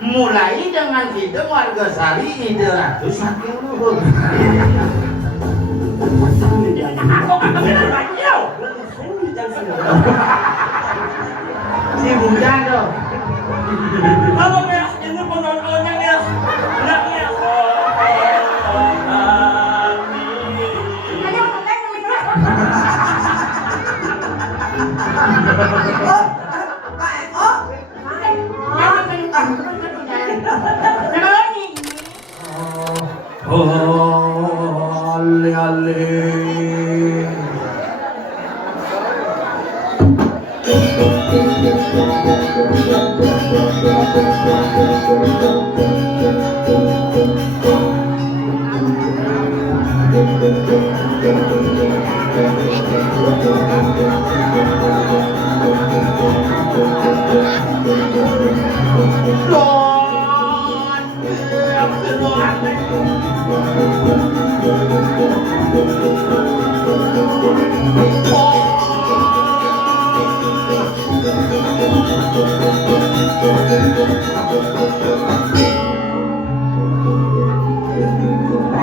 mulai dengan ide warga Sari, ide Ratu saking luhur. Aku kagak bener banyak. Si bujang tuh. Apa merah ini penontonnya ya? Enaknya.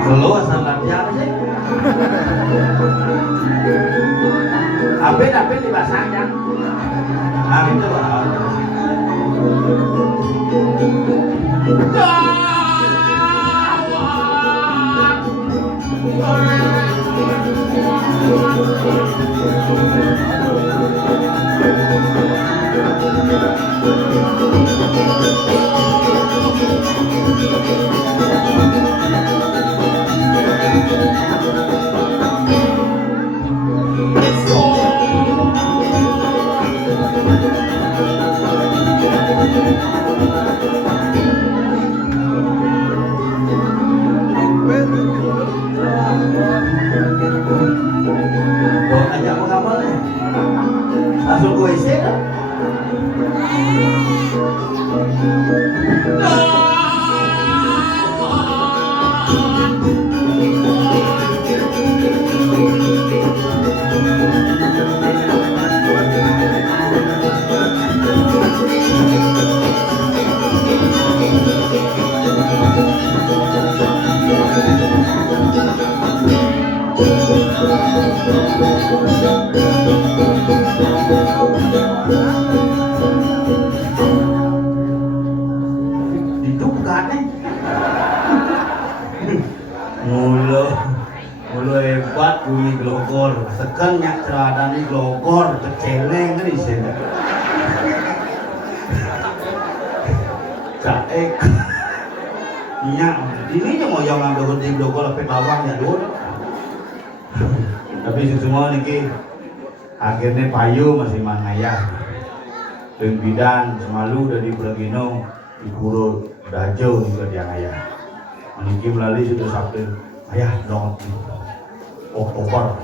Lu asal latihan sih. Apa di bahasanya? Nah itu lah. Langsung gue isi dah. Mulu hebat bunyi glogor, sekan nyak celadani glogor, keceleng ni saya. Caek, nyak, ini je mau yang ambil berhenti glogor lepas bawang ya dulu. Tapi semua ni akhirnya payu masih mangayah. Dan bidan semalu dari Bergino di Puro Dajo juga dia ayah. Meniki melalui sudah sampai ayah dong Oktober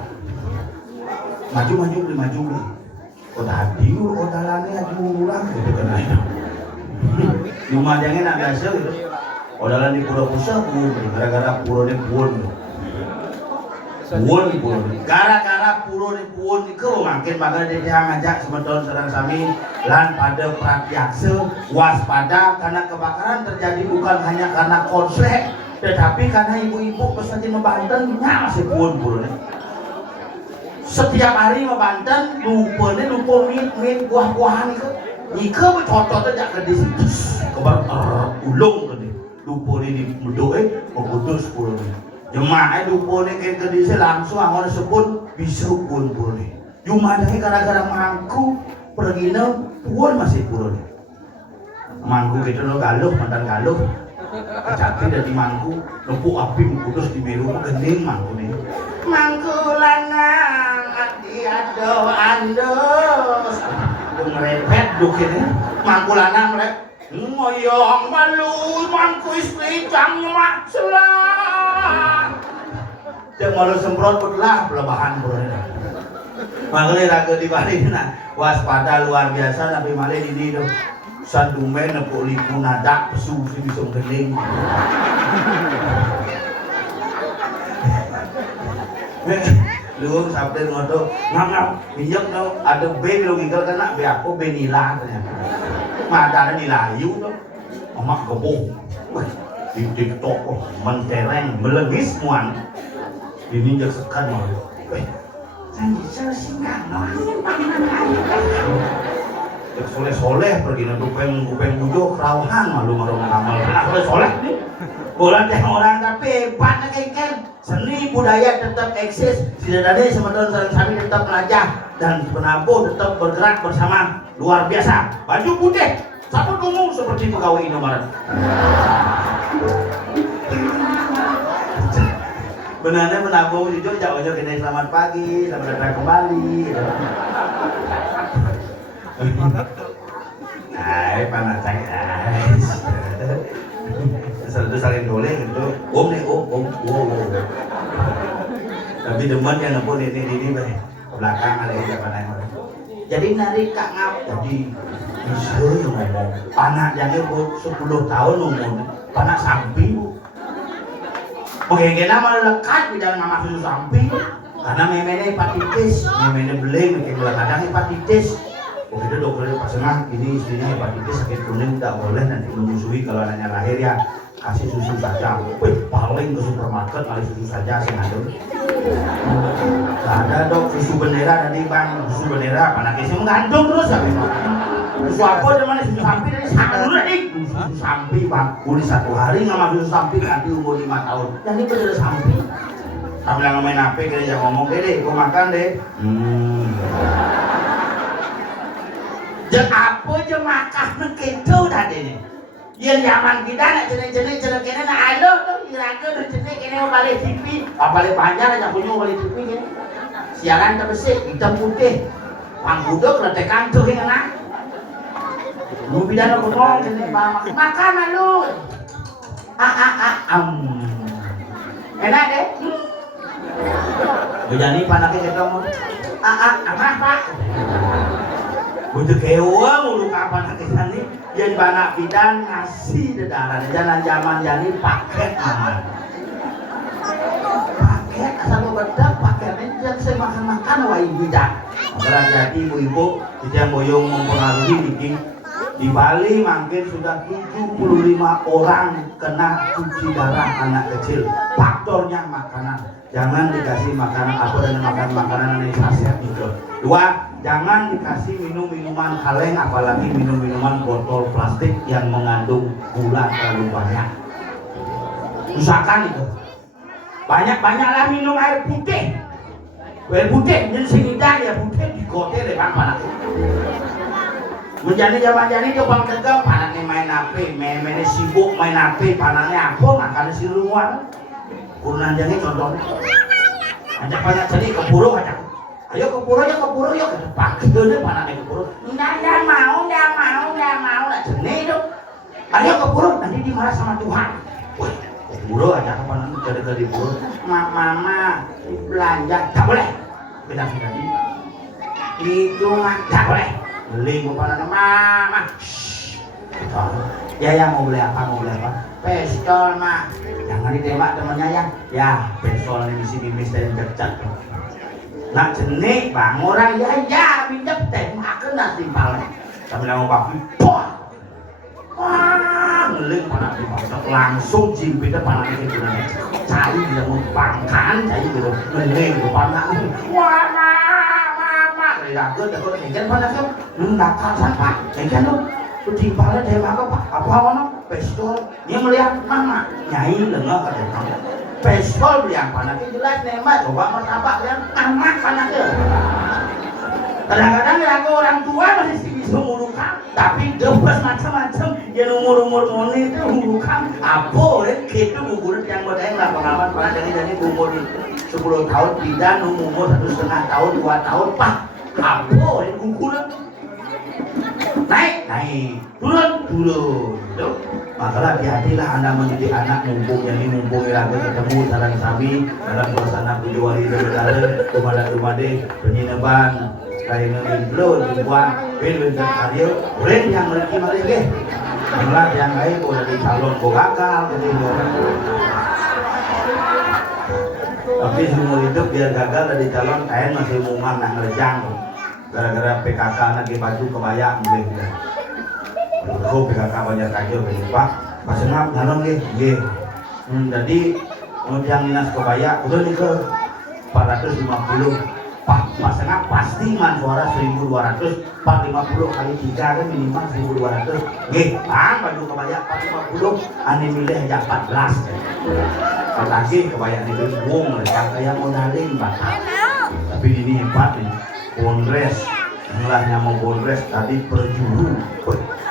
maju beli udah hadir udah lagi aja murah gitu kan ayah cuma jangan nak biasa gitu udah lagi pura pusat gara-gara pura ni puan gara-gara pura ni puan ke makin maka dia ngajak semeton serang sami lan pada pratyaksa waspada karena kebakaran terjadi bukan hanya karena konslet tetapi karena ibu-ibu pesantin membanten masih pun setiap hari membanten lupa min buah-buahan itu jika bercocok aja ke di situ kebar ulung ke di lupa ini berdoa putus pun jemaah lupa ini ke di sini langsung angin sebut bisa pun cuma dari gara-gara mangku pergi pun masih pun mangku gitu lo galuh mantan galuh kecati dari mangku nempuk api kudus di meru gening mangku nih mangku lanang ati ado andos ngerepet dukine mangku lanang rep ngoyong malu mangku istri cangmak selang yang malu semprot belah pelebahan bro makanya raga di balik waspada luar biasa tapi malah ini tuh sandumen nepuk liku nadak pesu sini bisa geling lu sampai ngotot ngap minyak no ada B lu nginggal kena B apa B nila ternyata mata nila yu no emak gebung. Wah, di TikTok mentereng melengis muan. Dininjak sekan mah. Wah, saya singgang angin pangan air. Cek soleh-soleh pergi na kupeng bujo rawahan malu marung ngamal. Soleh-soleh nih. Bola teh orang tapi hebat na kengken. Seni budaya tetap eksis, sidadari sama tahun sareng sami tetap melajah dan penabuh tetap bergerak bersama luar biasa. Baju putih, satu umum seperti pegawai Indomaret. Benarnya menabuh di Jogja, ojo kene selamat pagi, selamat datang kembali. Hai panas guys. Satu saling boleh gitu. Om nih, om. Tapi demen yang ngepun ini baik. Belakang ada yang jaman lain. Jadi narik kak ngap. Jadi bisa yang ngomong. Anak yang 10 tahun ngomong. Anak samping. Mungkin malah lekat di dalam nama susu samping. Karena memene hepatitis, memene beling, kadang hepatitis. Begitu dokternya pasang ini istrinya hepatitis sakit kuning tidak boleh nanti menyusui kalau anaknya lahir ya kasih susu saja. Wih, paling ke supermarket kali susu saja sih ngadu. Ada dok susu bendera tadi bang, susu bendera anaknya sih mengandung terus ya. Susu apa zaman susu sapi tadi sangat nih. Susu sapi bang, boleh 1 hari nggak susu sapi nanti umur 5 tahun. Yang ini bener sapi. Kami yang main apa kira ngomong deh, gua makan deh. Jeng apa je makan gitu tadi nih. Yang zaman kita nak jenis kene nak alo tu iraga tu jenis kene balik TV, balik panjang aja punya balik TV kene. Siaran terbesar hitam putih. Panggudok letekan tu kene nak. Lu bidana ngomong kene makan malu. Enak deh. Bejani panaknya ketemu. Apa? Untuk kewa mulu kapan hakisan nih yang banyak bidan ngasih dedaran jalan zaman jadi paket aman paket asal bedak paketnya yang saya makan wah bidan karena jadi ibu-ibu yang boyong mempengaruhi di Bali mungkin sudah 75 orang kena cuci darah anak kecil faktornya makanan jangan dikasih makanan apa dan makan makanan yang saset gitu. 2, jangan dikasih minum minuman kaleng apalagi minum minuman botol plastik yang mengandung gula terlalu banyak. Usahakan itu. Banyak-banyaklah minum air putih. Air putih yang sehingga ya putih digote lepas panas. Menjadi zaman jadi itu bang tegak panasnya main HP, main sibuk main HP, panasnya apa makan si rumah. Kurang jadi contohnya. Ajak banyak jadi keburu ajak. Ayo keburu yuk pakai dulu panasnya keburu. Nggak mau lah jenis itu. Ayo keburu nanti dimarah sama Tuhan. Wah keburu ajak apa nanti jadi buru. Mama belanja tak boleh. Beda tadi. Itu mah tak boleh. Beli mau panasnya mama. Ya mau beli apa? Pistol mah. Jangan ditembak temennya ya pistol ini misi bimis dan cercat. Nak jenik bang orang ya pinjam tembak kena timpalnya. Sambil mau pakai wah ngeling panas dimasak langsung jimpitnya panas itu benar. Cari dia mau pangkan cari gitu ngeling panas. Wah mama ya gue takut enggan panasnya nakal siapa enggan lu timpalnya tembak apa ono pistol dia melihat mama nyai lengah katanya pistol yang panasnya jelas nembak coba martabak yang amat panasnya kadang-kadang ya orang tua masih bisa ngurukan tapi gebes macam-macam yang umur moni itu ngurukan apa gitu umur yang modern lah pengalaman panas jadi umur 10 tahun tidak umur 1,5 tahun 2 tahun pak apa ukuran naik turun tuh maka hati-hatilah anda mendidik anak mumpung lagi ketemu sarang sabi dalam suasana pujuwari negara kepada penyineban kain belum dibuat film karya brand yang lagi mereka inilah yang lain udah di calon gagal jadi tapi seumur hidup biar gagal dari calon kain masih umum nak ngerjang gara-gara PKK lagi baju kebaya boleh Aku PKK banyak aja Pak. Pas ngap nanon nggih. Jadi yang dinas kebaya udah nih ke 450. Pak ngap pasti man suara 1200. 450 kali 3 kan minimal 1200. Nggih, Bang baju kebaya 450 ane milih aja 14. Makasih kebaya ini wong kayak modalin Pak. Tapi ini hebat nih. Bondres. Mulanya mau bondres tadi perjuru.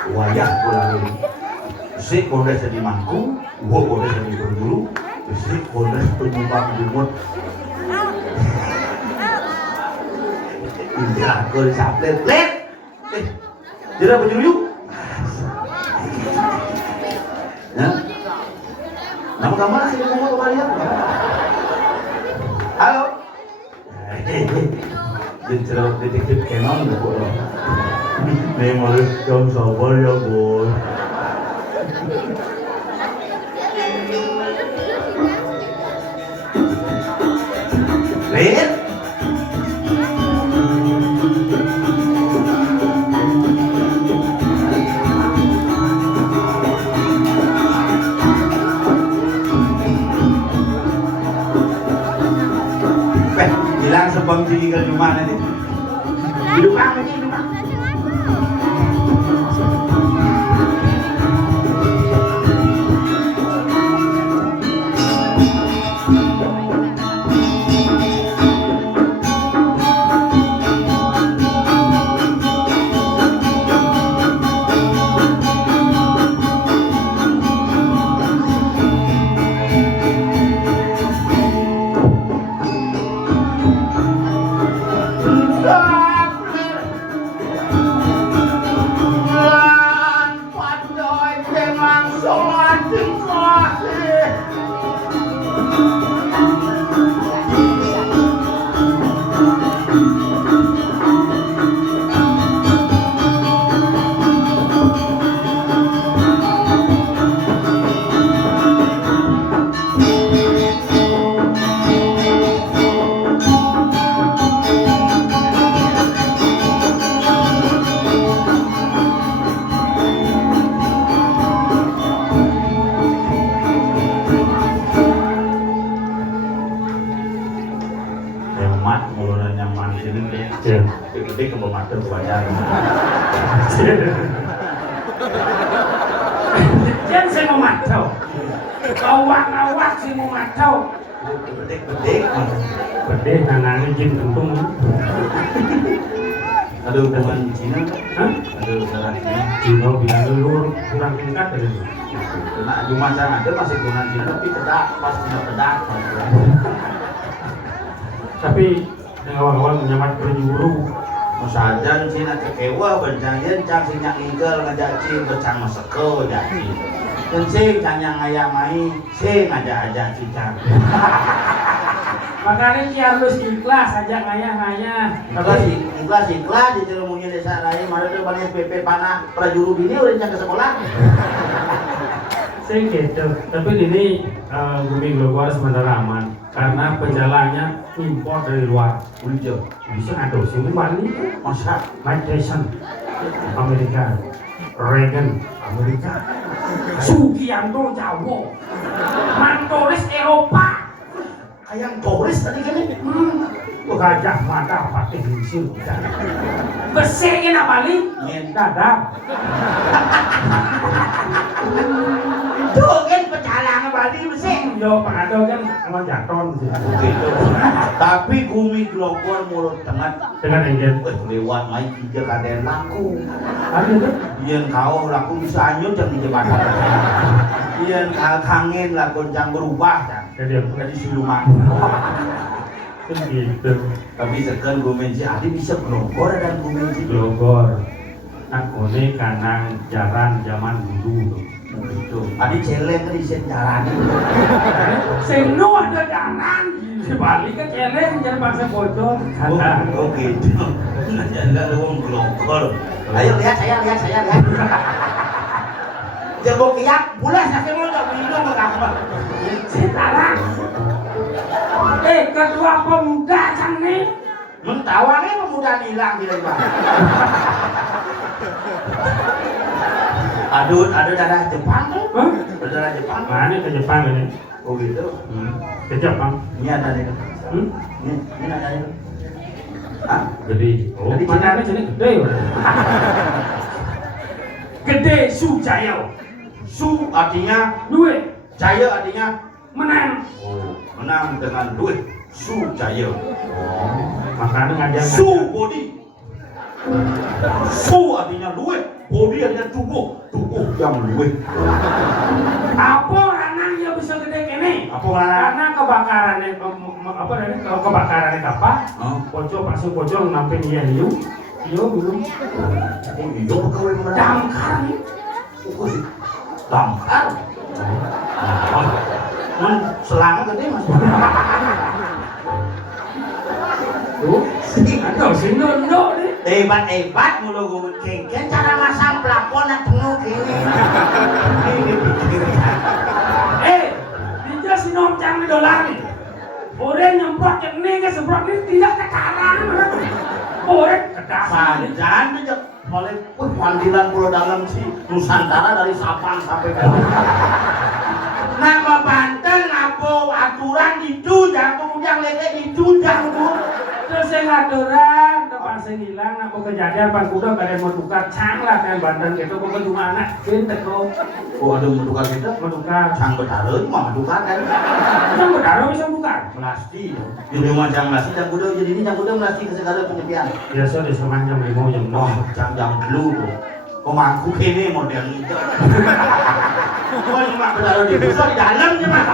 Wayah pulang si bondres jadi mangku, gua bondres jadi perjuru, si bondres penyumbang jumut. Ini aku disaplet, let, tidak perjuru yuk. Ya, nama kamu lah sih ngomong ke kalian. Halo. Jadi detektif Kenon gitu. Nih harus yang sabar ya bos. Lihat. Bilang sebang tinggal di mana nih? Hidup apa sih? Gede ke pemater kebayang. Jangan saya mau matau. Awak sih mau matau. Gede nangannya jin kentung. Ada hubungan Cina? Hah? Ada hubungan Cina? Cina bilang dulu kurang tingkat dari itu. Kena cuma saya ada masih hubungan Cina tapi kedak pas punya kedak. Tapi yang awal-awal menyamat perjuru. Sajan Cina kekewa berjanjian cang sinyak ingkel ngajak cing bercang maseko jadi. Dan sing canyang ngaya mai, sing ngajak-ajak cicang. Makanya dia harus ikhlas ajak ngaya-ngaya. Ikhlas di Cilumunya desa lain, mari tuh balik PP panah prajuru bini udah ke sekolah. Saya gitu, tapi ini Bumi Global sebenarnya aman karena penjalannya impor dari luar. Udah Bisa ada sini Bali, masa Mike Tyson, Amerika, Reagan, Amerika, Sugianto Jawa, Mantoris Eropa, kayak turis tadi kan? Gajah Mada pakai hasil, besekin apa Bali? Dadah. Tuh kan pecalang Bali bersih. Yo penado kan sama jaton sih. Gitu. Tapi Bumi Global mulut tengah Dengan engine. lewat mai tiga kaden laku. Ada tuh. Yang kau laku bisa anyut jam di jembatan. Yang kangen laku jang berubah kan. Jadi siluman. Gitu. Tapi sekarang Gumensi Adi bisa Glogor dan Gumensi Glogor. Aku ini kanang jaran zaman dulu. Itu. Adi celeng kan isen jaran. Seno ada jaran. Si Bali kan celeng jangan paksa bocor. Oh gitu. Enggak ada wong Glogor. Ayo lihat saya lihat. Jebok kiak bulas saya mau tak minum apa. Sekarang. Ketua pemuda sang nih. Mentawangnya pemuda hilang di lembah. Aduh, ada darah Jepang tuh. Hah? Ada darah Jepang. Mana ke Jepang ini? Oh gitu. Ke Jepang. Ini ada nih. Ini ada nih. Hah? Gede. Oh, Jadi mana ada jadi gede ya? Gede Sujaya. Su artinya Duit. jaya artinya Menang. oh, menang dengan duit. Su jaya. Makanya ngajak. Su body. Su artinya duit. Body artinya tubuh yang duit. Apa ranang yang bisa gede kene? Apa mana? Karena kebakarannya apa namanya? Kebakarannya kapal. Oh, Pocong nampin dia hiu. Hiu belum. oh iya pegawai mana? Damkar nih. Oh sih. Damkar. Men selama gede mas. Tuh, ada sinondo nih. Hebat mulu gue kengken cara masang plafon yang penuh gini. Dia sinomcang di dolar nih. Orang nyemprot ke ini ke semprot ini tidak kekarang. Orang kedasan. Jangan aja oleh panggilan pulau dalam si Nusantara dari Sabang sampai ke nama Banten apa aturan dijujang kemudian lele dijujang bu. Terus saya ngaturan, depan saya hilang, apa kejadian pas kuda kalian mau tukar cang lah kan Banten gitu, bukan cuma anak, cinta kok. Oh ada menukar kita? Menukar. Cang betara itu mah menukar kan? Yang berdarah bisa bukan? Melasti. Di rumah cang melasti cang kuda jadi ini cang kuda melasti ke segala penyepian. Biasa di semah jam 5 jam 6. Oh cang dulu tuh. Kok mangku kene model itu. Kok cuma betara di pusat di dalamnya mah.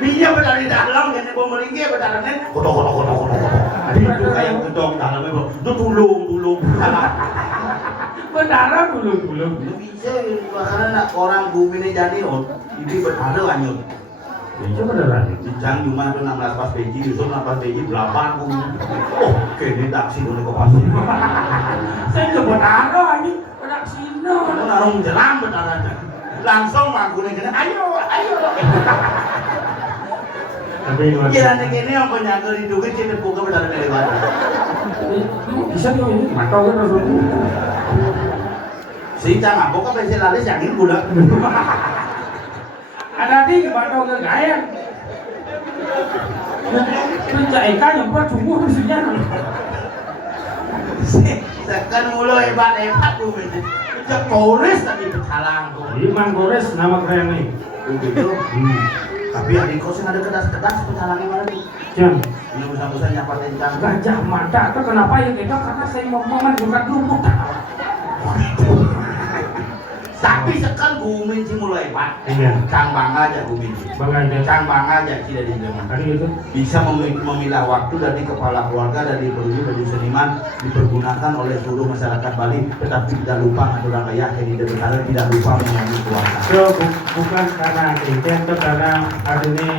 Dia berada di dalam, kene bawa melingkir berdarahnya. Kotok. Itu kayak gedong dalamnya bro. Itu tulung. Berdarah dulu. Itu bisa karena nak orang bumi ini jadi ini berdarah anyut. Itu beneran. Jang cuma itu 16 pas PJ, Yusuf 16 PJ, 8 bumi. Oh, kene taksi dulu ke pasti. Saya ke berdarah ini, berak sino. Kamu narung jeram berdarahnya. Langsung mangkune kene, ayo. Tapi Kira nih kene yang penyangkal di duit sih buka berdarah lewat. bisa nih ini matau kan harus. Si cang apa kan bisa lalis yang ini bulan. Ada di matau ke gaya. Pencak ikan yang buat tumbuh di sini. Sekan mulu hebat bumi. Itu Polres tadi berhalang tuh. Iman Gores nama keren nih. Begitu. Tapi yang di kosan ada kedas berhalangnya mana tuh? Jam. Ini usah-usah nyapatin cang. Gajah mata itu kenapa ya kita? Karena saya mau juga dulu. Tapi sekarang bumi sih mulai hebat. Iya. Cang bangga aja bumi. Bangga ini. Cang bangga aja tidak di zaman. Tadi itu. Bisa memilah waktu dari kepala keluarga, dari perujuk, dari seniman dipergunakan oleh seluruh masyarakat Bali, tetapi tidak lupa aturan ayah yang tidak lupa menyanyi keluarga. Itu bukan karena intent, itu karena hari ini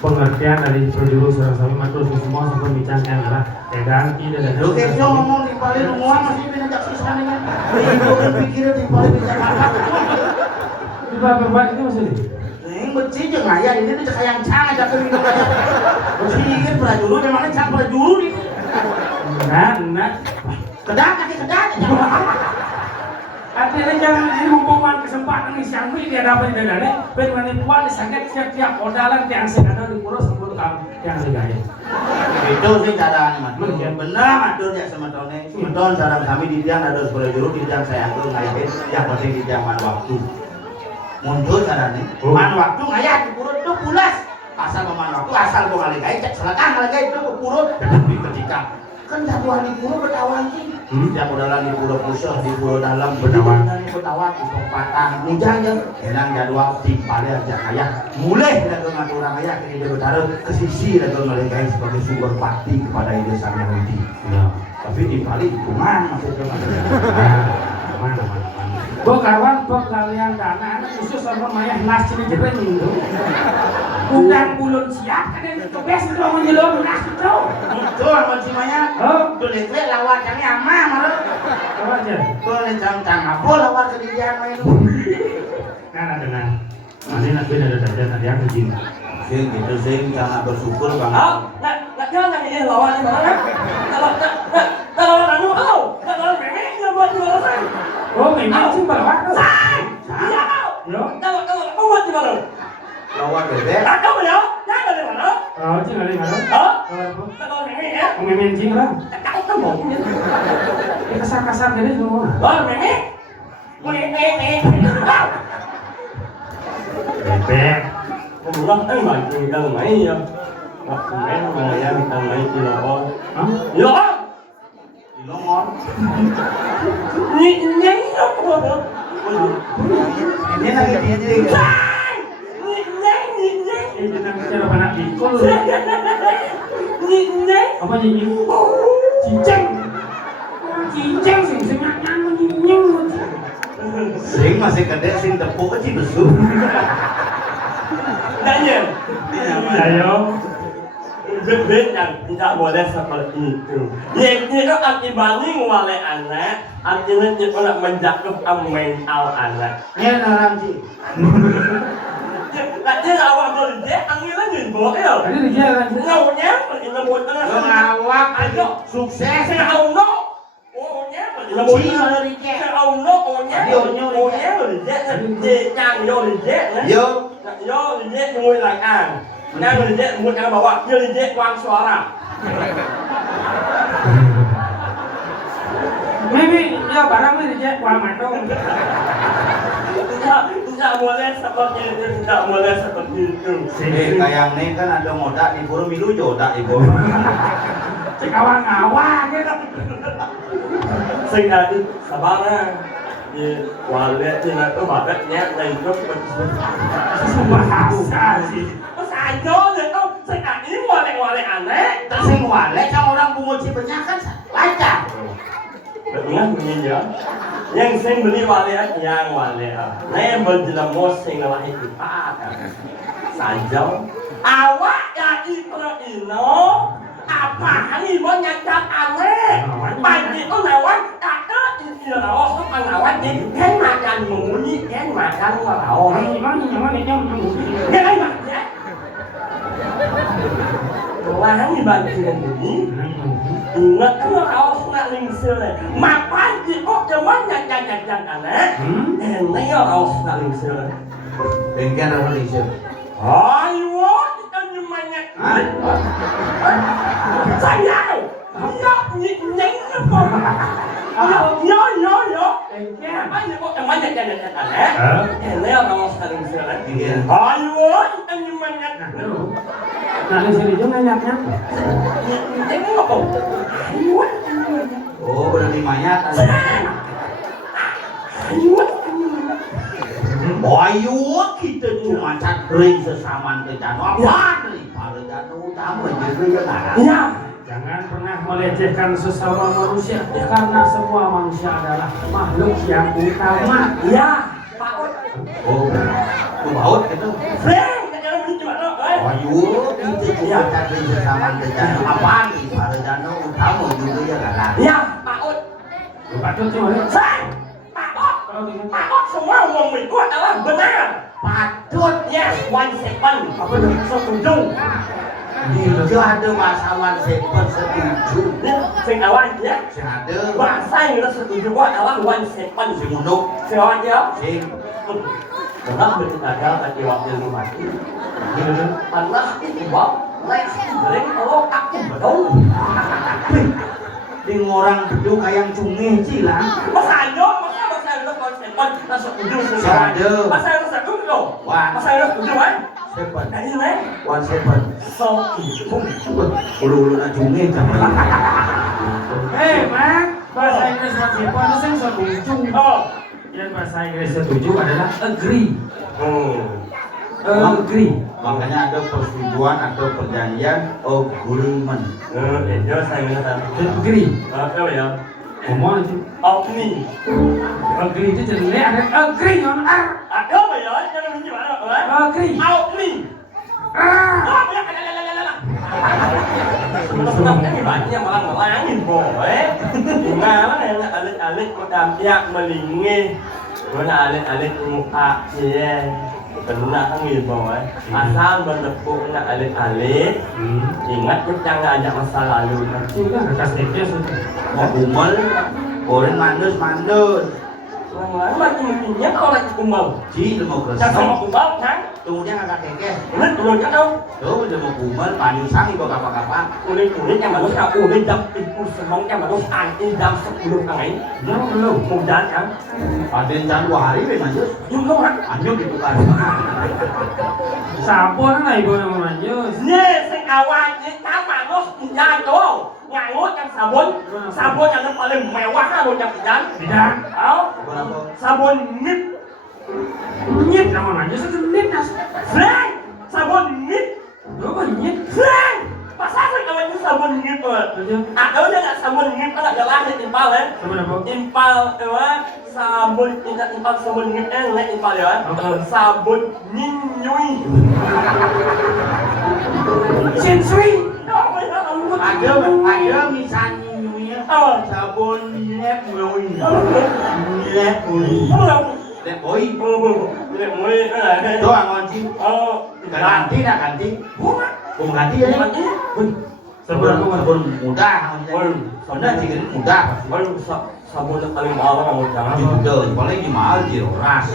pengertian dari penjuru sarang matur semua sampai bincangkan adalah edan tidak ada. Oke, so ngomong di Bali rumah masih pindah susah nih kan. Ibu kan pikirnya di Bali bisa apa? Di bawah itu maksudnya. Ini beci aja ngaya ini tuh kayak yang cang aja kering tuh kayak. Sikit prajuru memangnya cang prajuru nih. Nah. Kedak kaki kedak. Artinya jangan jadi hubungan kesempatan nih siang ini dia dapat di dalamnya penipuan disanggah tiap odalan yang ada di Pura sebut yang segaya. Itu sih caranya mas. Benar matur ya semetone. Semeton sarang kami di tiang ada sebelah juru di tiang saya atur ngayakin yang penting di tiang man waktu. Muncul caranya. Man waktu ngayat di Pura itu pulas. Asal man waktu asal gua ngalikai cek selatan ngalikai itu ke Pura tetapi ketika kan jadwal di Pura bertawan sih. Yang udah di Pulau Pusah, di Pulau Dalam bertawan di Betawan, di Tempatan, Mujang ya, enak jadwal di Pali aja ayah. Mulai dari orang ayah kini dia bertaruh ke sisi dan melegai sebagai sumber bakti kepada ide sang Yahudi. Ya. Tapi di Pali kuman masih cuma. Mana. Kawan kalian dana khusus sama mayah nasi di jepang itu. Udang bulun siap kan itu biasa itu menjelur nasi itu. Itu apa sih mayah? Oh, tulis lawat yang ama malu. Apa aja? Tulis cang apa lawat ke dia main. Kan ada nanti ada saja tadi yang izin. Sing gitu sing sangat bersyukur banget. Oh, nggak jangan ini lawan di mana? Kalau anu, kalau memang nggak buat jualan. Oh, memang sih balawat tuh. Iya kau. Yo. Kau buat di mana? Lawan bebek. Kau ya? Jangan di mana? Oh, cing ada yang ada. Hah? Apa? Kau ini ya? Oh, memang cing lah. Kau kan mau? Kasar-kasar gini semua. Oh, ini. Bebek. Không ấy mà đừng mấy mấy mà em đừng mấy thì là con Hah? rõ Thì nó ngon. nhánh Ini lagi di Eh, kita bicara anak pikul. nhánh Apa nyanyi? Cincang. Cincang sing nyanyi. sing masih gede sing tepuk kecil besu. đã nhiều Ayo. biết rằng tidak boleh seperti itu. Itu akibatnya oleh anak, artinya itu menjatuhkan mental anak. Nghe là làm gì? Chứ awak boleh angin lagi boleh ya. Tadi dia kan. Ngau nhá, mình là một Lo ngawak ayo sukses. xe ông nó ô nhá mình là một xe ông nó ô nhá rồi dễ chàng vô thì dễ nhá Yo. vô thì dễ ngồi lại Nga rồi dễ một cái bảo bạn vô thì dễ quang xóa nào Maybe ya barang ni dia kuah matong. tidak boleh seperti itu tidak boleh seperti itu Kayak ini kan ada modak di Buru Milu jodak di Buru. Cekawan ngawak gitu. sinh ra đi xà ba ra thì quả lệ thì là các bạn đất nhé này rất Bahasa sih. có xài cho được không sinh ảnh ý quả lệ ảnh đấy Tersenggol, lecah orang pungut si banyak kan lancar. ingat begini ya yang sing beli wale yang wale saya berjelas sing lahir di Pak saja awak ya itu ino apa hari banyak cat aneh pagi itu lewat kakak itu lewat sama lewat jadi kan makan mengunyi kan makan ngelawak Mana yang cái đấy mặt nhé là hắn đi bàn chuyện gì ngất nó ao ngã linh xưa này mà quan chỉ có cho mắt nhặt cả nè em lấy ao ngã linh xưa này Bengkel apa ni sih? ayo kita nyemanya sayang nhánh nó còn nhớ anh có cho mắt nhặt cả nè em lấy ao ngã linh xưa này ayo kita nyemanya Nah, di sini juga nyaknya. nhánh nó còn ayo Oh, berarti mayat. Ayo kita cuma cari sesama kita. Apa daripada jatuh utama juga ya nggak. ya Jangan pernah melecehkan sesama manusia karena semua manusia adalah makhluk yang utama. ya Pak Ut Oh, tuh baut gitu. Frank jangan begitu Pak Ut Ayo kita cuma cari sesama kita. Apa daripada jatuh utama juga ya nggak. ya Pak Ut Patut cuma Frank Pak Ut kalau dengan Pak Ut semua uang itu adalah benar Patut yes 1 second apa itu setuju itu ada masalah sepet setuju. sing awal ya Sing ada bahasa yang kita setuju adalah 1 second sing unduk sing awal ya sing pernah bertenaga bagi wakil mati pernah itu bang sering kalau aku betul ding orang bedu kayak cungih cilang. masa itu konsepon langsung ujung Ada. masa itu satu loh Wah. masa itu ujung kan Sepet. nah ini nih Wan sepet. so itu Ulu-ulu na cungih sama. Mak, bahasa Inggris wajib sing setuju. oh Yang bahasa Inggris setuju adalah agree. hmm Agree. Makanya ada persetujuan atau perjanjian agreement. itu saya minta Agree. apa ya Ngomong itu. Opni Agree itu jelas ada agree on R. ada apa ya jangan minjem mana Agree. Opni Ah. oh ya ini banyak malah ngelangin boy gimana nih alik-alik kodampiak melingih mana alik-alik muka sih kena angin boy asal bertepuk nak alik-alik ingat kita jangan ajak masa lalu Sudah kertas tipis itu. Mau umel, orang mandus. Lama ini nhất có là kumel. Ji demokrasi. Jangan sama kumel kan? Tunggunya agak kekeh. Ini turunnya dong. Tuh udah mau kumal, panjang sangi kok kapan-kapan. Kulit yang manusia, kulit jam itu semuanya manusia jam 10 kali. Jauh belum. Kemudian kan? Ada yang jangan 2 hari memang Jus. Juga kan? Anjur gitu kan. Sabun này vừa mà nhớ. Nè, saya kawan ni kan manusia jangan tuh. Ngangut yang sabun yang paling mewah lo yang jangan. Tidak. Tahu? Sabun nip. Nhít là mà nhớ sao nhít là. Frank, sabun nip. Đúng rồi nhít. Frank, masa saya kawan itu sabun nip tuh? Ada nggak sabun nip kan ada lah impal ya? Sabun apa? Impal sabun ingat impal sabun nip nggak impal ya? Sabun ninyui. Sensui. Ada misalnya nyunya. Sabun lep ngui. Lep ngui. Lep ngui. Lep ngui cái này. Doang ngon sih. Ganti dah ganti. Mau ganti ya? Sabun muda. Sebenarnya sih kan muda. Sabun yang paling mahal kamu jangan. Itu paling mahal sih ras.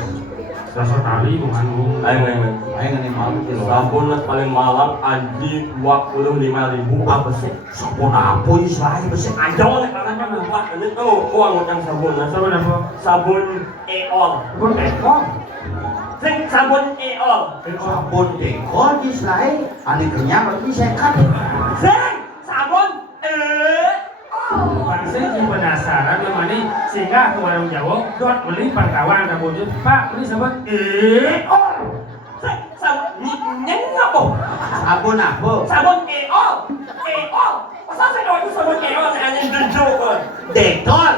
Rasa tali bukan. Ayo. Ayo nih mahal sih. Sabun yang paling mahal Adi 25.000 apa sih? Sabun apa ini selai besar? Ada oleh karena lupa ini tuh uang yang sabun. Sabun apa? Sabun Eol. Sabun ekor. Sing sabun Eol. Sabun dekor di selai. Ani kenyang berarti sekat. Sing sabun Saya di penasaran lemani sehingga ke warung Jawa dot beli pantauan kabut Pak ini sabun Sing sabun nyeng apa? Sabun apa? Sabun Eol. Masa saya kalau itu sabun Eol hanya dijual. Dekor.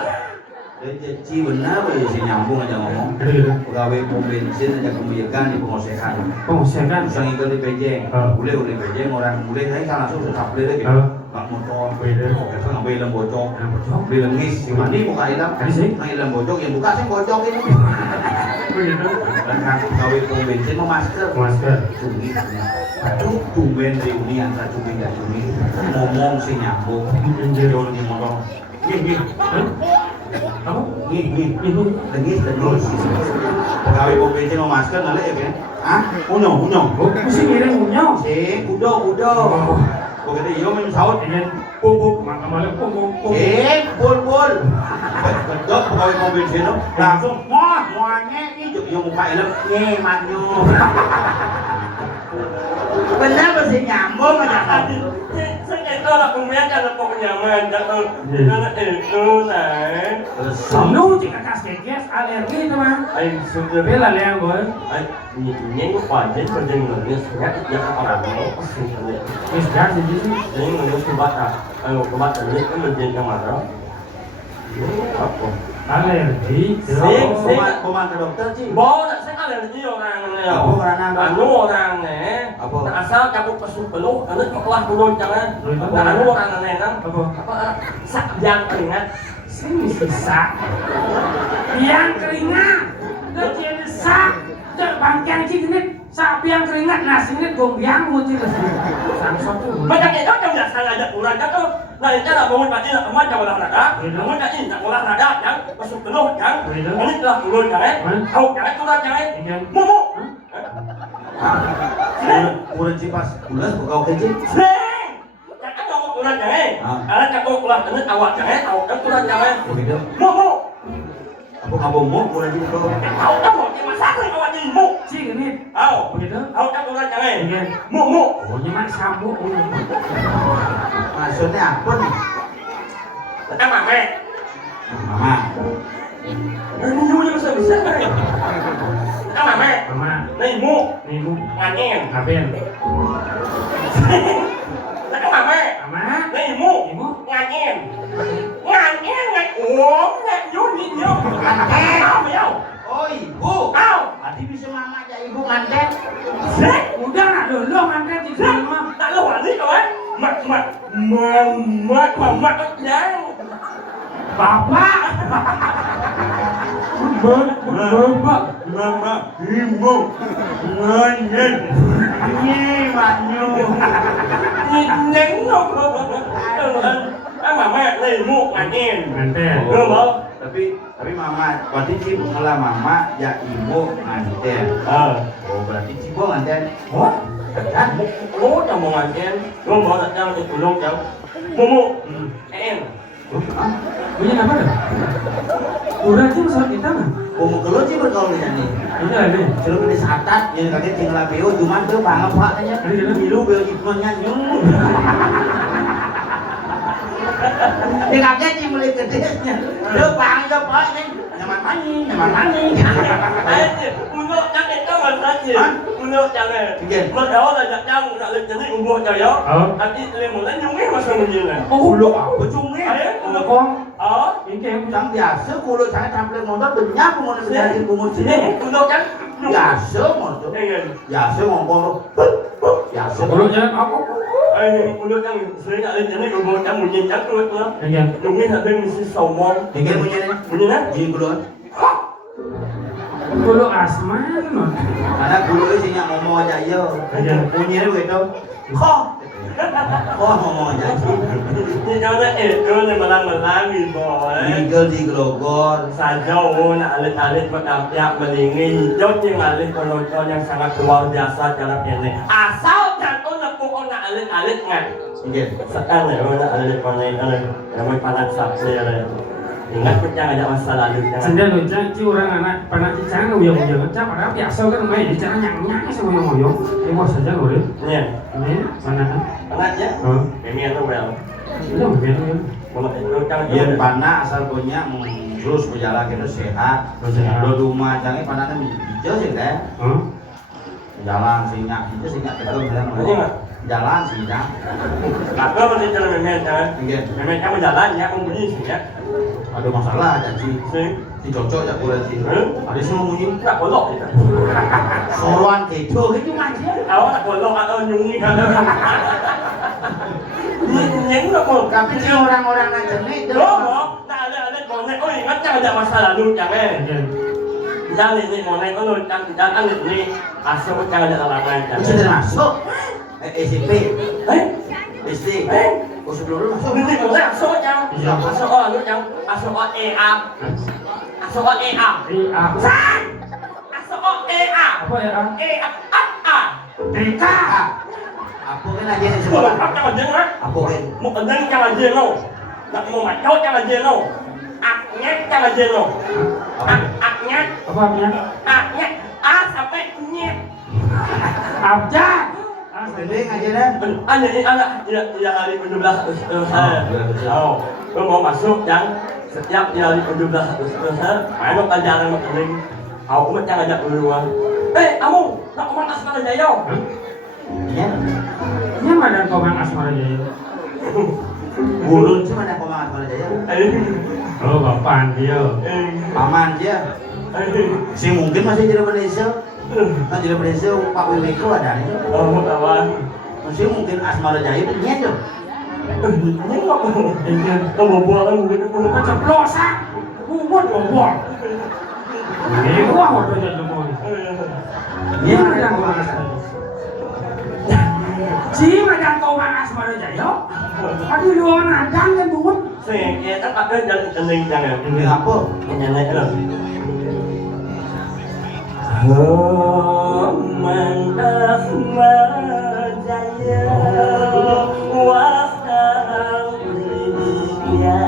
Jadi benar sih nyambung aja ngomong. Pegawai pom bensin aja kemudian di pengosehan. Pengosehan. Usang ikut di pejeng. Boleh pejeng orang boleh saya kan langsung susah beli lagi. Pak motor beda. Kita nggak beli bocok. Beli ngis. Mandi buka ilam. Ilam bocok yang buka saya bocok ini. Dan kan pegawai pom bensin mau masker. Cumi. Aduh, tumben reuni antara cumi dan cumi. Ngomong sih nyambung. Jauh di motor. Nih. Apa? Nih. Dengis. Pegawai pom bensin mau masker nolak ya kan? Ah, unyo. Mesti ngirim punya. Kudo. Kok kita iyo minum sahut? Ingin pupuk, malah pupuk. Bol. Kedok pegawai pom bensin itu langsung muanya ini iyo muka ilem manyo. Benar mesti nyambung aja kan? Saya itu lah kemudian ada pokoknya mendapat itu lah. Kamu jika kasih alergi teman. Anh sudah Bela yang gue. những khoản đến phần dân người như nhắc nhắc các bạn nó có sự thật lệ Misdan di sini. những người nó không bắt à các bạn những cái mình dân trong mặt đó apa Alergi. Pemantau dokter sih. bố đã sẽ là nhiều orang này anu orang này asal cabut pesuk peluh anu kelah turun jangan anu orang này kan apa sak yang keringat Sini sisa. Yang keringat. Kecil sak. Bangkang cingit. Sak biang keringat nasi ini gombiang muncul. Samsung tu. macam itu trong dasar ada orang itu nah itu lah bangun pagi nak kemat jauh olahraga bangun pagi nak olahraga yang pesuk peluh yang ini telah turun jangan kau jangan turun jangan mumu Kurang sih pas bulan kau kecil. Seng, jangan ngomong kurang jangan. Karena cakap kurang ini awak jangan, awak kurang jangan. Begitu. Mumu, Apa kamu mau kurang sih kau? awak kan mau masak ni awak ni mu. Cingit. Awak, Begitu. awak kan kurang jangan. Ingin. Mumu, Oh, nyemak sambut. Maksudnya apa nih? tak mame. Mama. Ini nyu besar besar ni. Tak mame. Mama. Ni mu, Nih bu. nganen. Kapan? Tak mame. Mama. Ni mu, Ibu. nganen. Nganen ngai. Oh, ngai nyu ni nyu. Nganen. Tahu ya? Oh ibu. Tahu. Tadi bisa mama aja ibu nganten. Seng. Udah nak dulu ngantre di rumah. Tak lu hari kau mat yang Bapak. Mama ibu nganten. Ini manyu. nhánh nó mà mẹ này mua ngàn em Ngantre. được không tapi mama berarti Cip kalau mama ya ibu nganten. Oh berarti Cibo nganten. What? Kan? Bố chồng một ngàn em, bố bỏ đặt nhau thì tụi luôn cháu. Momo, em. Punya apa dah? Udah aja masalah kita mah. Mau keluar sih bergaul dengan ini. Ini lah ini. Suruh kena satat, yang kaget tinggal beo cuma dia bangga pak aja. Milu beo ikonnya nyung. Dia kaget sih mulai gedenya. Dia bangga pak ini. Nyaman mani. Menurut jangan itu mana sih? Menurut jangan. Menurut đó là đặt nhau là lên chân đi mua trời gió. Anh đi lên một lần nhung hết mà sao mình gì này? Kulo apa cungi? Udah kong. Ini Ini Yang biasa kulo jangan tampil motor banyak mau nasi kumur sini. menurut kan? Biasa motor. Biasa ngomong. Biasa. kalau jangan aku. Menurut kan sering nak lên chân đi mua chẳng một nhìn chẳng tôi nữa. Iya. Nhung hết là bên mình sầu mong. Tinggal punya ni. Punya nak? Ini kulo. Kulo asman. Anak kulo sih yang ngomong aja yo. Punya ni begitu. Kok ngomong aja. Như cháu nói cơ này mà làm gì bò đấy. Tinggal di Grogol. Sa jauh nak alit pada pihak melingin jauh yang alit penonton yang sangat luar biasa cara ini asal jangan nak pukul nak alit kan Tinggal. sekarang ya nak alit penonton yang panas saksi ya ingat pun jangan ada masa lalu Sendiri lo jangan orang anak panak cicang uyang ngecap padahal biasa kan main di cara nyang sama ngoyong. Ini bos saja lo deh. ya Ini mana kan? panas ya ini atau well Itu begitu. kalau itu jangan Yang panah asal punya terus berjalan kita sehat. Lo rumah jangan panahnya hijau sih teh. Jalan singa hijau singa betul bilang. Jalan sih dah. Apa masih jalan memang jangan Tinggal. memang kamu jalan ya kamu bunyi sih ya Ada masalah aja sih. sih Si cocok ya kulit sih. Ada semua bunyi. tak bolok kita Soroan gitu itu aja. awak tak bolok atau nyungi kan nhánh nó một Tapi si orang-orang aja nih. đó đã lên món này ôi ngắt chẳng ada masalah lu chẳng eh jangan ini món này có luôn jangan ăn ini asal jangan ada larangan Bisa termasuk. SMP. eh SD. Oh sebelum lu masuk. ini món này asal jangan asal lu jangan asal EA asal EA san asal EA Apa ya? EA TK. Apa kan aja nih Ủa, sekolah. jangan jangan Apa kan? một ấn đánh chẳng là gì đâu đặt một mặt chốt chẳng là gì đâu nhát chẳng là gì đâu nhát Apa apanya? nhát sampai nyet Abjad. Sendiri aja dah. Ada yang hari 17 oh lu mau masuk yang setiap di hari 17 ayo ajaran makling aku mah jangan ajak duluan kamu nak kemana sekarang jaya Iya. Ini mana komang asmara jaya? Bulun cuma ada komandan pada jaya. Oh, bapak dia. Paman dia. Si mungkin masih jadi pedesel. Kan jadi pedesel Pak Wiwiko ada nih. oh kawan Masih mungkin Asmara Jaya itu nyet tuh. Kamu buang mungkin aku Keceplosan. Bubut bobol. Ini gua mau belajar semua. Ini macam komang asmara. Si macam komang asmara jaya. Aduh, lu orang nadang kan bubut. Saya kita tak ada jalan kening jangan. Ini apa? Yang lain lah. Man Ahmad Jaya Wahdawiya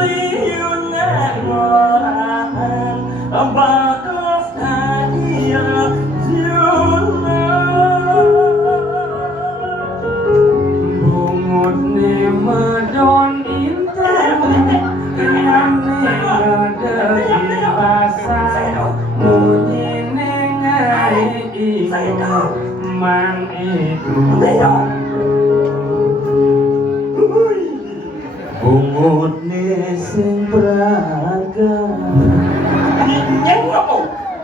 Liyuna Morahan Bakas Hadia Juna Bungut ni medon intan Yang ni ada di pasar Munyi nengai itu Mang itu Bungut sing braga. Nhánh ngọc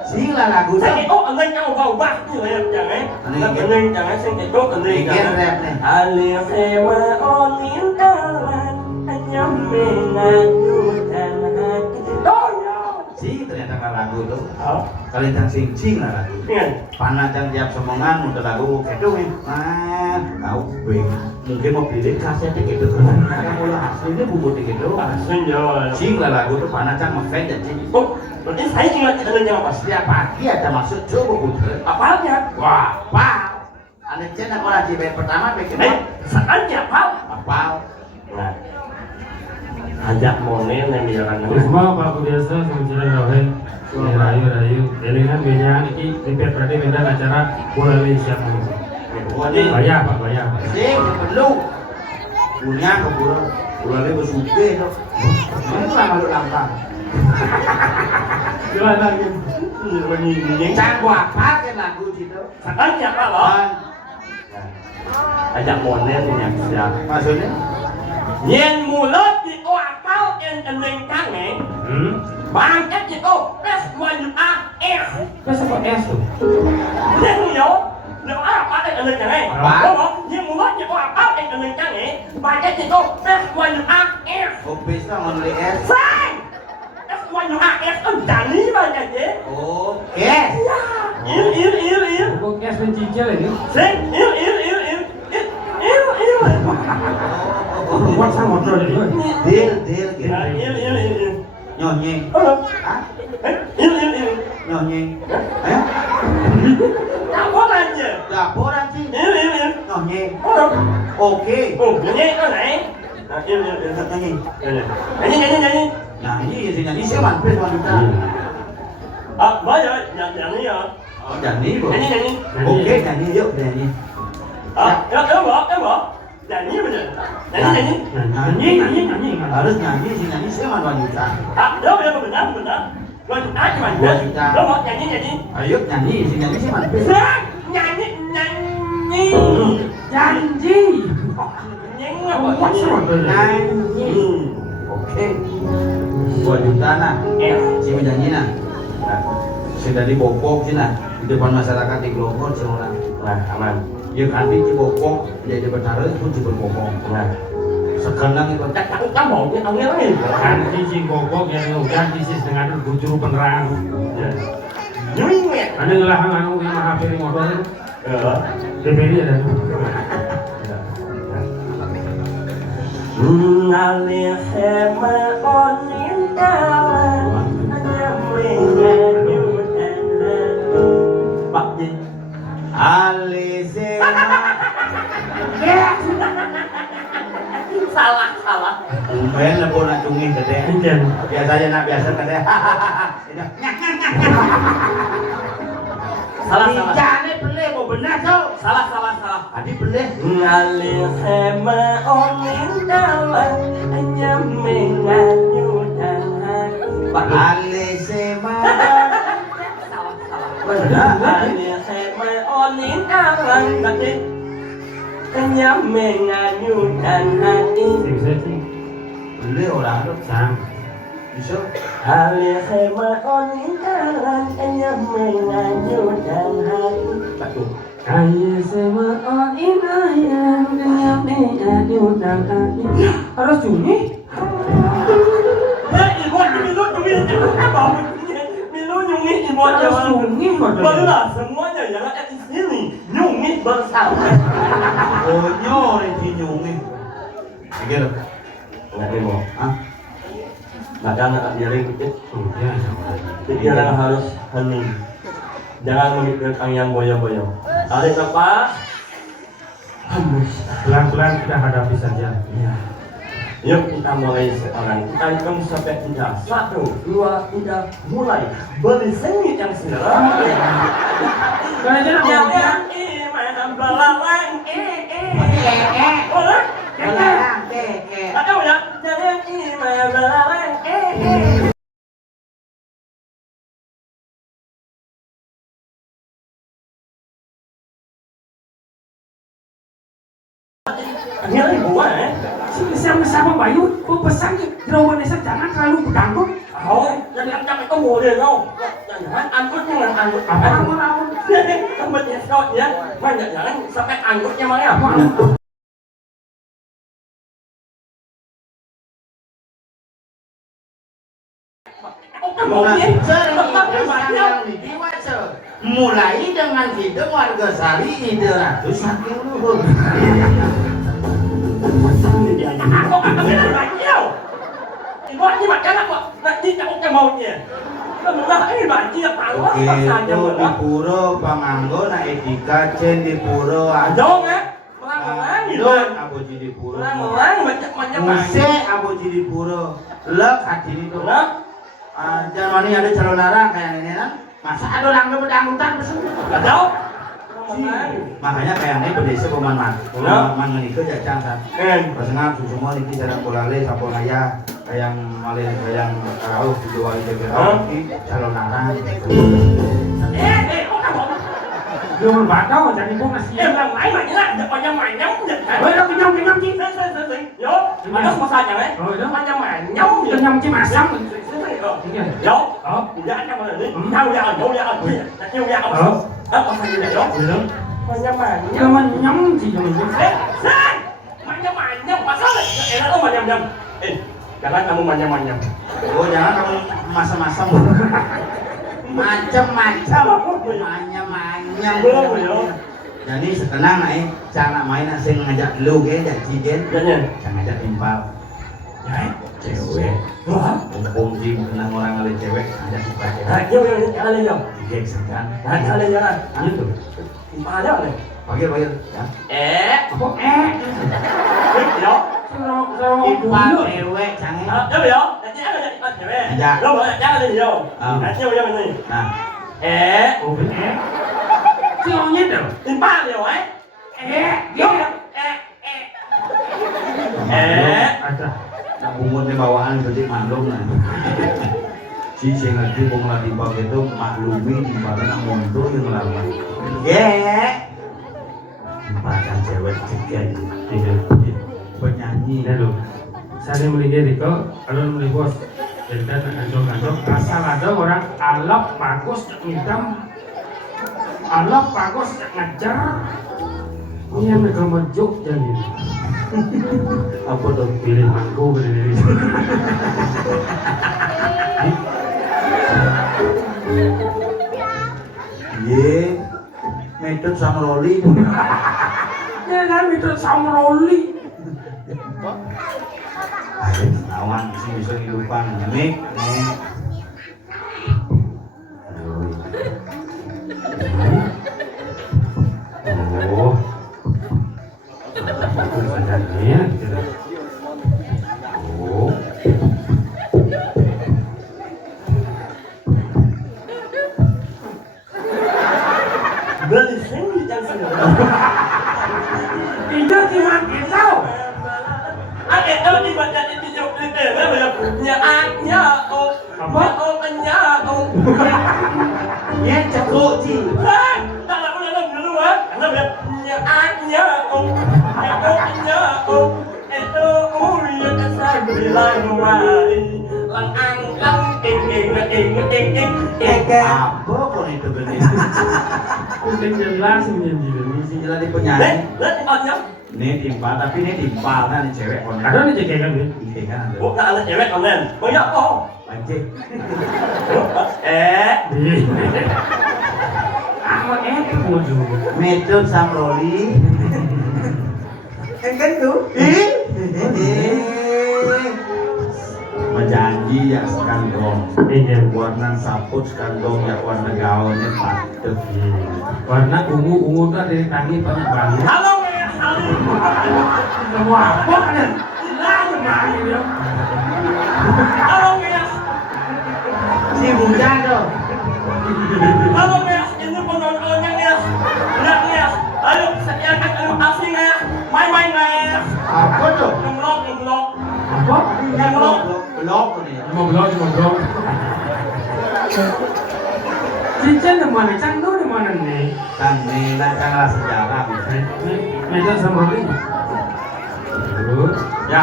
Sing lah lagu Saya tuh. oh anh lên cao vào bác như vậy chẳng ấy anh lên chẳng ấy xin cái tốt anh lên Bikin rap nih. Alia sewa onin kawan hanya mengajukan hati. Oh ya. Sing ternyata lah lagu tuh. Oh, Kalian yang sing lah lagu. ingat. Panajang tiap semongan udah lagu gitu nih. Nah, tahu bing. Mungkin mau pilih kasetnya gitu kan. Karena mulai aslinya bubut gitu. Senjol. Sing lah lagu tuh panajang ngefans dan sing. Oh, berarti saya ingat dengan apa? Setiap pagi ada masuk coba puter. Apalnya? Wah, apa? Aneh cina kalau di pertama bikin Saatnya apa? apa? Nah, ajak monen yang jalan Semua Pak Budiasa sama Rohen. Rayu. Elingan banyak iki tipe berarti beda acara bola siap dulu. Bayar Pak, bayar. Sing perlu punya keburu ulale besuke tuh. Mana lah malu langkah. Gimana lagi? Cang apa kan lagu gitu. Saatnya apa loh? Ajak monen yang siap. Maksudnya? Yen mulut di akal yang ending kangen. Bangkat itu pes wajib Terus apa es tuh? Yen yo, nếu apa yang ending kangen? Apa? Yen mulut di akal yang ending kangen. Bangkat itu pes wajib Kopi sama beli es. Sai! Pes wajib jani banyak ya. Oh, es. Il. Kok es mencicil ini? Sing, il. Buat sama motor ini. Deal gitu. Il. Nyonyi. Hah? Il. Nyonyi. Eh? Apa aja? Laporan sih. Il. Nyonyi. Oh, Oke. nyanyi kan nih? Nah, il. Nyanyi. Nyanyi. Nyanyi sih nyanyi sih mampir wanita. Ah, bayar nyanyi ya. Oh, nyanyi bu. Nyanyi. Oke nyanyi yuk nyanyi. Ah, em bỏ. Nyanyi bener. Nyanyi. Harus nyanyi sih wanita. Ah, benar. Wanita cuma Wanita. Lo mau nyanyi. Ayo nyanyi sih mampir. Nyanyi. Janji. Nyanyi Buat sama motor. Nyanyi. Oke. Wanita nah. Si menyanyi nah. Sudah dibopok sih nah di depan masyarakat di Glogor sih orang. Nah, aman. Ya nanti dibopok jadi bertaruh itu dibopok. Nah, Sekarang itu kan mau cái ông lain. Nanti si Gogok yang udah disis dengan bujuru penerang. Nyuing. Ada ngelahan anu yang maha piring motor itu. DPD ada. Nalih hema onin dalan hanya menyanyikan Pak Ji. Alisema. Salah. Lumayan lah pun acungin gede. Biasanya nak biasa gede. Salah. Jane beli mau benar tuh. Salah. Adi beli. Ngalih hema onin dalan hanya menyanyikan Pak Ji. Alisema. Salah. Ngalih hema onin dalan Pak Ji. Hanya menyanyikan hati. Beli orang tuh. Sang. Bisa. Alih hema onin dalan hanya menyanyikan hati. Satu. Ayo sama on inayang dengan menyanyukan hati. Harus sunyi. Ya, ibu Milu nyungi ibu Harus sunyi Barulah semuanya yang ada di sini nyungi bersama. Oh nyor ini nyungi. Gitu. Nggak demo. Ah. Nggak biarin dikit. Ya, sama. Pikiran harus hening. Jangan memikirkan yang boyo-boyo. Tarik nafas. Hembus. Pelan-pelan kita hadapi saja. Ya. Yuk kita mulai sekarang. Kita hitung sampai 3. 1, 2, 3, mulai. Beli sengit yang seram. Kayaknya Yang mau iman belalang. Boleh? Ada ya? Yang iman belalang. Ini gua sama Bayu, kok pesan Drawan Desa jangan terlalu dangdut. Thôi, jadi anh có mùa liền không? Anh có nhưng mà anh có Apa mau? Không biết gì đâu nhé. Mà nhận nhận sao cái anh có cho mấy à? Cái một gì? tulisan yang dibaca mulai dengan ide warga sari ide ratu saking luhur. Aku akan bilang banyak. Ibu ini macam apa? Nanti tak akan maunya. Kemudian ini banyak tahu Oke, saja itu di pura panganggo na etika cen di pura Dong Melang gitu. aboji di pura. Melang banyak Muse aboji di pura. Lek hati itu. Melang. Jangan ini ada calon larang kayak ini kan. Masa ada orang berdangdutan besul. Tahu? Makanya kayak ini berdesa pemanman. Pemanman itu jajang kan. Pas ngap semua ini cara polale sapo naya kayak malin kayak kau dijual di calon larang. Đường bạn đâu mà chẳng có mà xí. Em làm máy mà nhá, đập vào nhâm mày nhắm giật. Ơi đâu cái nhông chứ. Vô. Mà nó có sao chẳng ấy? Rồi đó. Mà nhâm mày nhắm Cái nhông chứ mà xong rồi. Vô. Dạ nhâm mày đi. Thao ra vô ra. Tiêu ra không? Có sao như vậy đó. Rồi đó. Mà nhâm mày Cái mà nhông gì cho mình biết. Sai. Mà nhâm mày nhâm mà sao lại? Em nó mà nhâm. Eh, karena kamu manyam-manyam. Oh jangan kamu masam-masam. Macam-macam. Manyam-manyam. Belum ya. Jadi sekarang naik cara main asing ngajak lu ke janji kan. Jangan. Jangan ngajak timpal. Ya, cewek. Wah. Om Jim kenang orang oleh cewek ngajak timpal cewek. Nah, yo jangan le yo. Digengsekan. Nah, jangan le jangan. Gitu. Timpal aja le. Panggil ya. Apa Yo. Timpal cewek jangan. Yo yo. Nanti aku jadi cewek. Ya. Yo boleh jangan le yo. Nanti yo ini. Nah, Ủa bên chứ không nhất đâu. Timpal yo ấy. Yo. nak bungut bawaan berarti maklum nah. Si saya ngerti bunga timbal itu maklumi timbalan nak montor yang lama. Timpalan cewek ceket penyanyi. Ini loh. Saya melihat itu kalau melihat bos dan ancol-ancol asal ada orang alap bagus hitam alap bagus ngajar ini yang mereka menjuk jadi Apa tuh? pilihanku benar Ye, metode sama Roli. ya kan itu sama Roli Awan sih bisa kehidupan nih. Oh, aku sadarnya gitu. Oh, Beli sendiri jangan sendiri. itu cuma itu. Kalau dibaca di video klip nya oh apa nya oh Ya cekuk sih. tak nak boleh dulu karena nya oh nya oh itu mulia asal bilang wai lang Apa pun itu benar. Udah jelas menjadi Sih jelas di penyanyi. tempatnya Ini timpal tapi ini timpal kan cewek konek. ada nih jaga kan nih. Iya kan ada. bukan ada cewek online banyak kok Anjing. Ahmad mau juga. Metode sama Roli. Kan tuh. Menjanji ya sekandong. Iya. Warna saput sekandong ya warna gaunnya patut. Warna ungu tuh dari tangi banyak banget. halo Semua apa kan? Lah mana dia? halo guys Si hujan tuh. halo guys ini penontonnya guys lihat guys ayo saya akan asing guys main guys Apa tuh? ngemlok Apa? Blok nih. Mau blog. Cincin di mana? Canggu di mana nih? Kan nih lancarlah sejarah. Meja sama ini. Ya,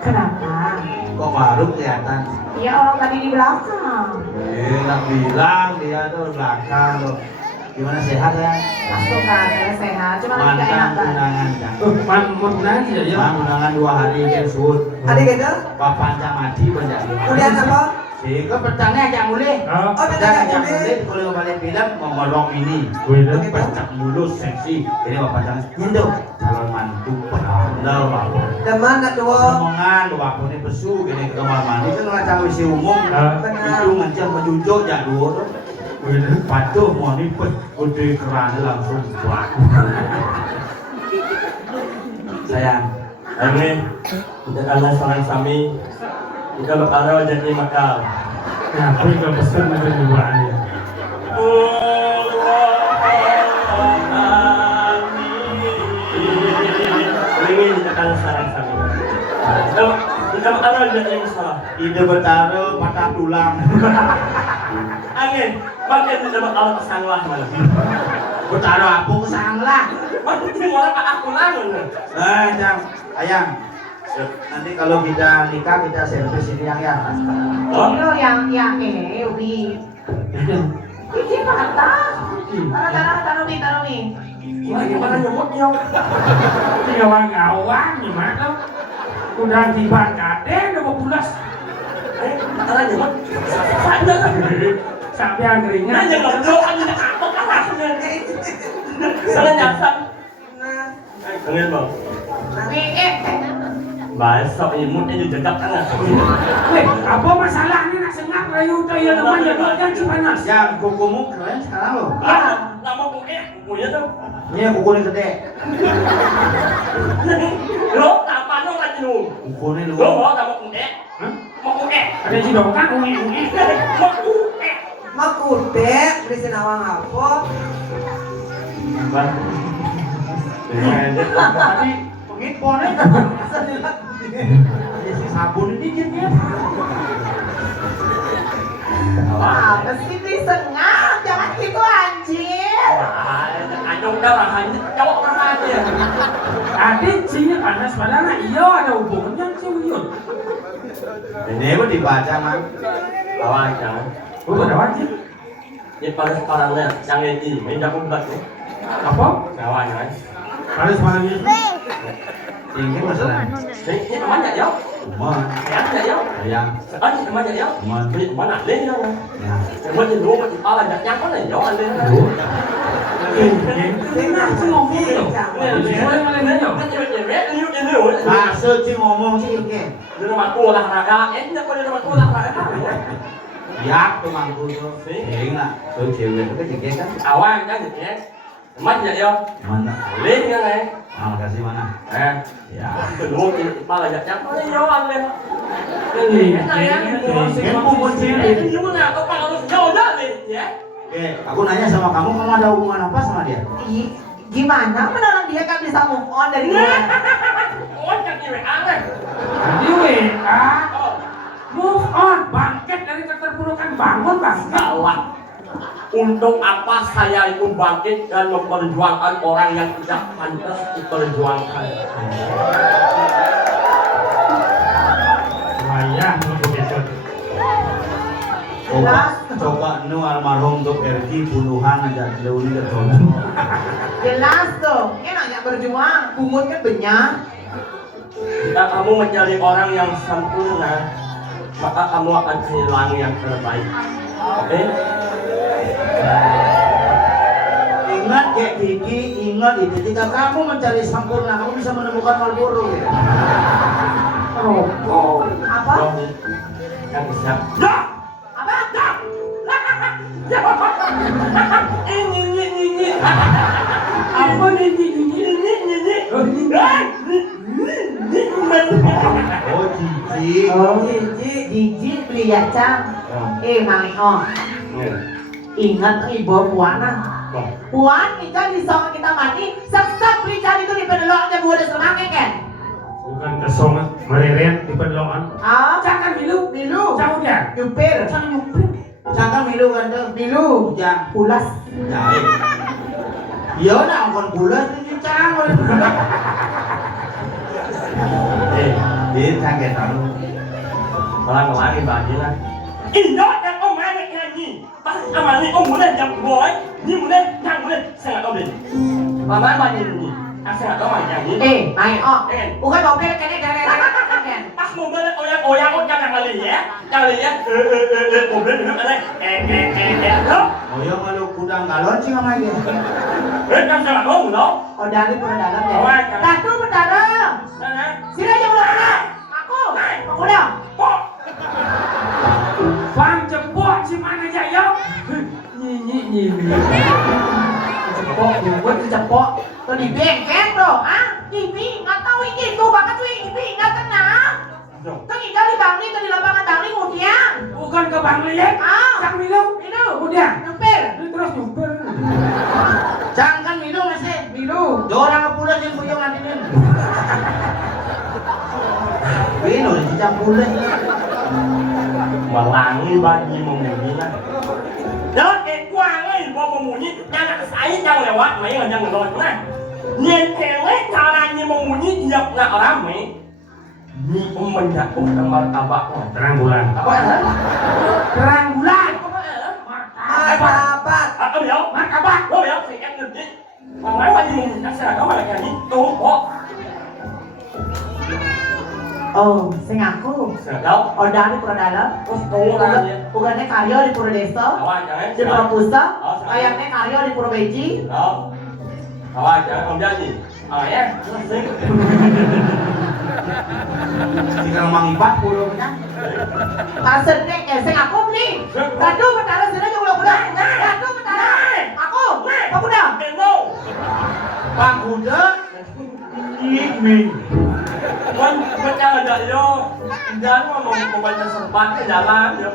Kenapa? kok baru kelihatan? Ya orang tadi di belakang. Nak bilang dia tuh belakang loh. Gimana sehat ya? Langsung kan, sehat. Cuma lagi gak enak Mantan kan. undangan kan. Mau nanya ya? Undangan 2 hari kan suut. Ada gitu? Bapak mati penjadi. Udah apa? Sehingga petangnya aja mulai. Oh, Petang aja mulai kalau balik film ngomong ini. Wih, Pecah mulus seksi. Ini bapak jangan nyendok. Calon mantu benar bapak. Teman nak dua. Omongan bapak ini besu gini ke kamar mandi kan macam wisi umum. Itu ngancam menjunjuk ya dua. Patuh mau nipet udah kerana langsung buat. Sayang. Ini kita anak seorang sami kita bakal jadi makal. nah, aku juga pesan ada juaannya. Ini kita akan seorang sami. Kita bakal jadi masalah. Ide betara patah tulang. Angin, bagian kita bakal kesanglah malah. Betara apa kesanglah? Bagian orang aku lamun. Jang, ayang. Nanti kalau kita nikah kita servis ini yang ya. Oh, Ini loh yang ini, Ubi. Ini patah. Taruh nih. ini gimana nyemutnya? Tiga orang ngawang gimana? Udah tiba kade udah mau pulas. Mana nyemut? Sadar. Sampai yang keringat. Nanya nggak doa ini apa kan hasilnya? Salah nyasar. Kenal bang. Nih, Besok imutnya dijejak kan nggak? Weh, apa masalahnya nak sengak rayu tu ya namanya kan si panas. Yang kukumu keren sekarang loh. Ya, nama bukunya tuh. Ini kukunya gede. Lo apa nong lagi lu? Kukunya lu. Lo mau nama bukunya? Hah? Mau bukunya? Ada si dokan ungi. Mau bukunya? Makude, beli sinawang apa? Bang. Tadi pengipon isi sabun ini dia. apa sih disengak? Jangan gitu anjir. Anjong dah rahanya, cowok rahanya. Ada cinya panas padahal iya ada hubungannya sih Uyun. Ini apa dibaca man? Lawan jangan. Oh, ada wajib. Ini pada sekarangnya, yang ini, main jago berat nih. Apa? Lawan jangan. Panas malamnya. Tinggi masalah. Ini teman ya, yo. Man, Yang ya, yo. ayang, Sekarang teman ya, yo. man. Beli mana lên đâu. Ya. Teman di rumah di pala jak nyampe lah, yo lên. Enak sih ngomong tuh. Boleh nanya. Maksud sih ngomong sih ini. Di rumah aku olahraga, enak kok di rumah aku olahraga. Ya, tuh mangku tuh. Ingat, tuh cewek itu juga kan. Awan kan gitu ya. Teman ya, yo. Mana? Lên kan này. Kasih mana? Ya. Kedua di pala jak nyampe lah, yo lên. Ini, Enak ya. Kan kumpul cewek. Ini gimana? Kau harus jauh dah, ya. Oke, aku nanya sama kamu ada hubungan apa sama dia? Gimana menolong dia kan bisa move on dari gue? Oh, jak ini aneh. Tadi WA. Move on, bangkit dari keterpurukan, bangun bangkit. Salah. Untuk apa saya itu bangkit dan memperjuangkan orang yang tidak pantas diperjuangkan? Wayah begitu. Coba nu almarhum tuh RG puluhan aja jauh ini terus. Jelas tuh, ini nanya berjuang, pungut kan banyak. Jika kamu mencari orang yang sempurna, maka kamu akan kehilangan yang terbaik. Oke? Ingat ya Kiki, ingat itu jika kamu mencari sempurna, kamu bisa menemukan Marlboro ya. Rokok. Apa? Yang bisa. Apa? Ini. Apa ini? Oh Kiki. Oh, Gigi beli ya Cang. Mang Oh, ingat ibu Puana. Puan kita di sama kita mati, sesat beli cari itu di peneloknya gua ada semangnya kan? Bukan kesongan, mereret di penloan. Ah, Jangan milu. Jauh dia. nyupir, Jangan nyupir. Jangan milu kan tuh. milu, Jangan. pulas. Jahit. Iya nak kon bulan itu jangan. Dia kaget tahu. Lagi bagi lah. Indo yang om mana nyanyi, pas sama ni om mulai jam boy, ni mulai yang mulai saya tahu deh. Mama bagi ni, saya tahu mana nyanyi. Mang Oh, bukan mobil kan? Pas mau balik oyak kok jangan kali ya, mobil duduk ada, lo, Oh ya kalau kudang galon sih nggak dia. kan sama kamu lo, Oh dari pura dalam ya. Oh, Tatu berdalam. sana, Sini aja mulai. Aku. Udah. kok, Bang jemput si mana jaya? Nyi. Cepok, buat cepok. Tuh di bengkel dong, ah? Ibi nggak tahu ini tuh banget tuh Ibi nggak tenang. Tuh kita di Bangli, tuh di lapangan Bangli kemudian. Bukan ke Bangli ya? Ah, Cang minum. Udah. nyupir. Terus nyumpir. Jangan minum masih. Minum. Orang pula sih punya ngadinin. Minum cicak pula. walangi bagi memunyi lah. Đó cái quang ấy vô memunyi, jangan nak saya jangan lewat, mấy là jangan lewat nah. Nhìn theo ấy caranya memunyi nhập nak ramai. Ni menjatuh gambar tabak. Terang bulan. Apa ya? Terang bulan. Martabat. Apa ya? Martabak. Lo ya, thì em được chứ. Còn nói bagi memunyi, tak salah kau malah kayak ni. Tuh, kok. Oh, sing aku. Sedap. Oh dari pura dalam. Terus tuh lah dia. Bukannya karyo di pura desa. Awak jangan. Di pura pusat. Kayaknya karyo di pura beji. Đó. Awak jangan om janji. Ya, sing. Tinggal mangibat pulangnya. Pasal dek, sing aku beli. Satu bertaruh sini aja udah. Satu bertaruh. Aku. Kamu dah. Hello. Pak kuda. Ini. Macam ada yo. Jangan mau membaca serbat ke jalan yo.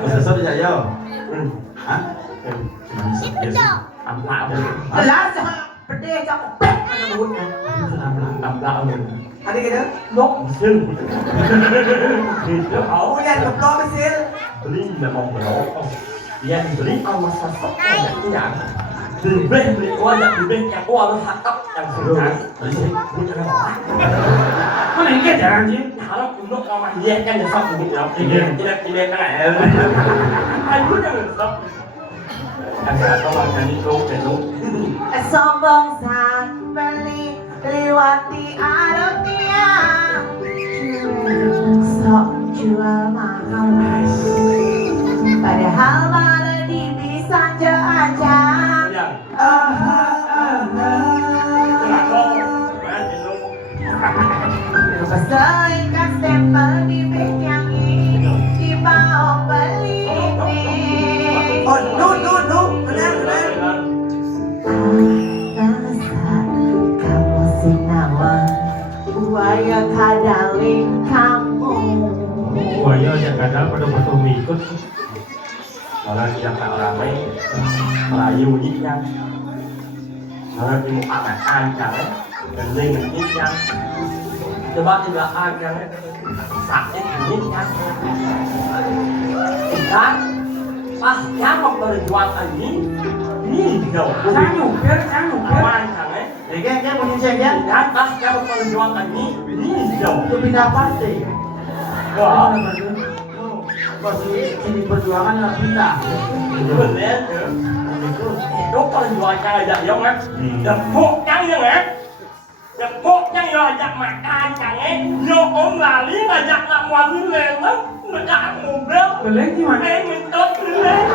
Besar aja yo. Hah? Amplak apa? Jelas pede cakep pek ada duitnya. Amplak apa? Ada gitu? Nok. Mesin. Itu Oh ya, keplok mesin. beli memang berapa? Yang beli sama sosok yang beli banyak beli yang harus hakap yang sudah beli bukan apa? Mana ini jarang sih? Harap untuk sama dia kan ya sok gitu ya. Tidak kan ya. Ayo jangan sok. Ada orang yang itu penuh. Sombong sang beli liwati arotia. Sok jual mahal. Padahal mana di bisa aja. Keselingkan stempel di beg yang ini di bawah beli ini. Oh, no. Benar. Rasa kamu sinawan, buaya kadaling kamu. Buaya yang kadang pada waktu ikut. Orang yang tak ramai melayu nyiknya. Orang yang mau akan jangan dan lain nyiknya. Coba tidak akan sakit nyiknya. Kita pasca memperjuangkan ini jauh. Saya nyumpir. Awan jangan. Dia punya saja. Dan pasca memperjuangkan ini jauh. Itu pindah partai. Wah, Pas ini perjuangan yang pindah. itu benar. Itu perjuangan aja yang kan. Depok yang kan. Depok yang ajak makan jangan. Yo om lali ngajak nak wangi leleng. Ngajak mobil. Beleng gimana? Mentok leleng.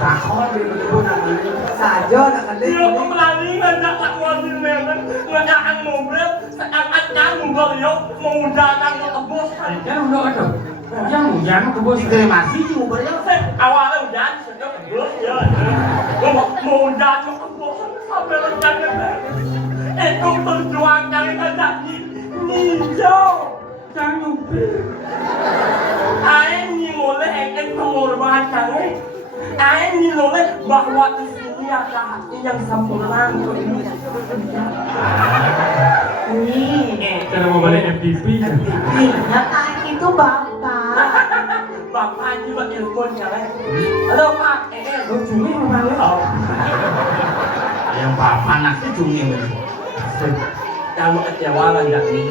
Takut itu namanya. Sajo nak kali. Yo om lali ngajak nak wangi leleng. Ngajak mobil. Seakan-akan mobil yo mengundang ke bos. Kan udah ada. Yang hujan ke bos. Dikremasi sih mobilnya. Awalnya hujan, sedang bos ya. Mau hujan ke bos sampai rencananya. Itu perjuangan ngajak hijau. Saya nyumpir. Aing ngoleh ingin pengorbanan. Aing ngoleh bahwa di sini ada hati yang sempurna. Nih, Karena mau balik FTP. ingat itu bapak. Bapak juga ilmunya kan. Halo Pak, Cumi mau balik. Yang papan nasi cumi. Kamu kecewa ngajak nih.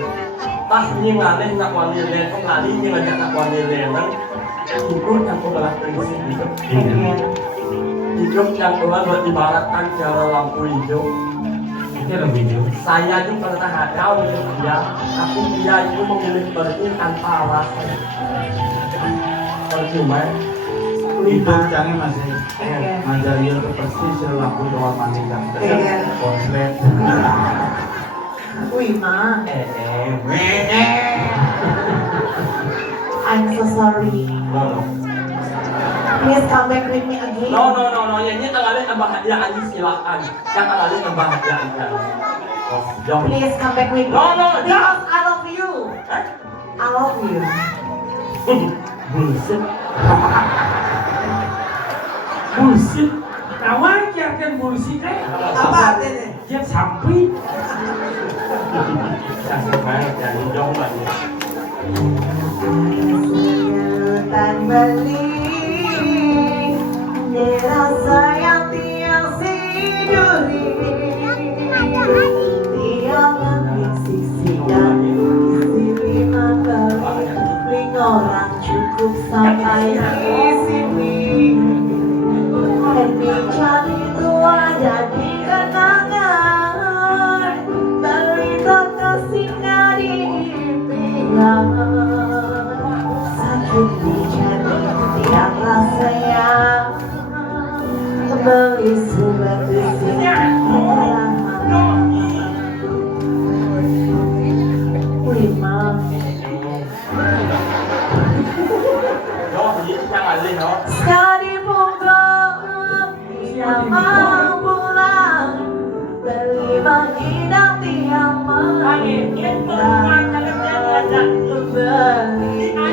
Pas ini ngalih nak wani len, kok ngalih ini ngajak nak wani len. Itu yang adalah prinsip hidup. Hidup yang Tuhan beribaratkan cara lampu hijau. Ini ada video. Saya juga pernah tahu dia, tapi dia itu memilih pergi tanpa alasan. Percuma. Itu canggih masih ngajar dia tuh pasti selaku doa manika. Konslet. Wih, Ma. I'm so sorry. No. Please come back with me again. No. Yang ini tanggalin kebahagiaan silakan. Yang tanggalin kebahagiaan kan. Oh, Please come back with me. No, Because I love you. I love you. Bullshit. Bullshit. Kawan kiakan bullshit Apa artinya? Dia sampai. Kasih main jangan jauh lagi. Tan beli rasa yang tiang siduri tiang sisikan isi 5 kali ring orang cukup sampai di sini ini jadi tua jadi kenangan berita kasihnya di impian sakit di jari tiang rasanya beli surat di sini lima sekali punggah dia mau pulang beli menginap tiang menginap beli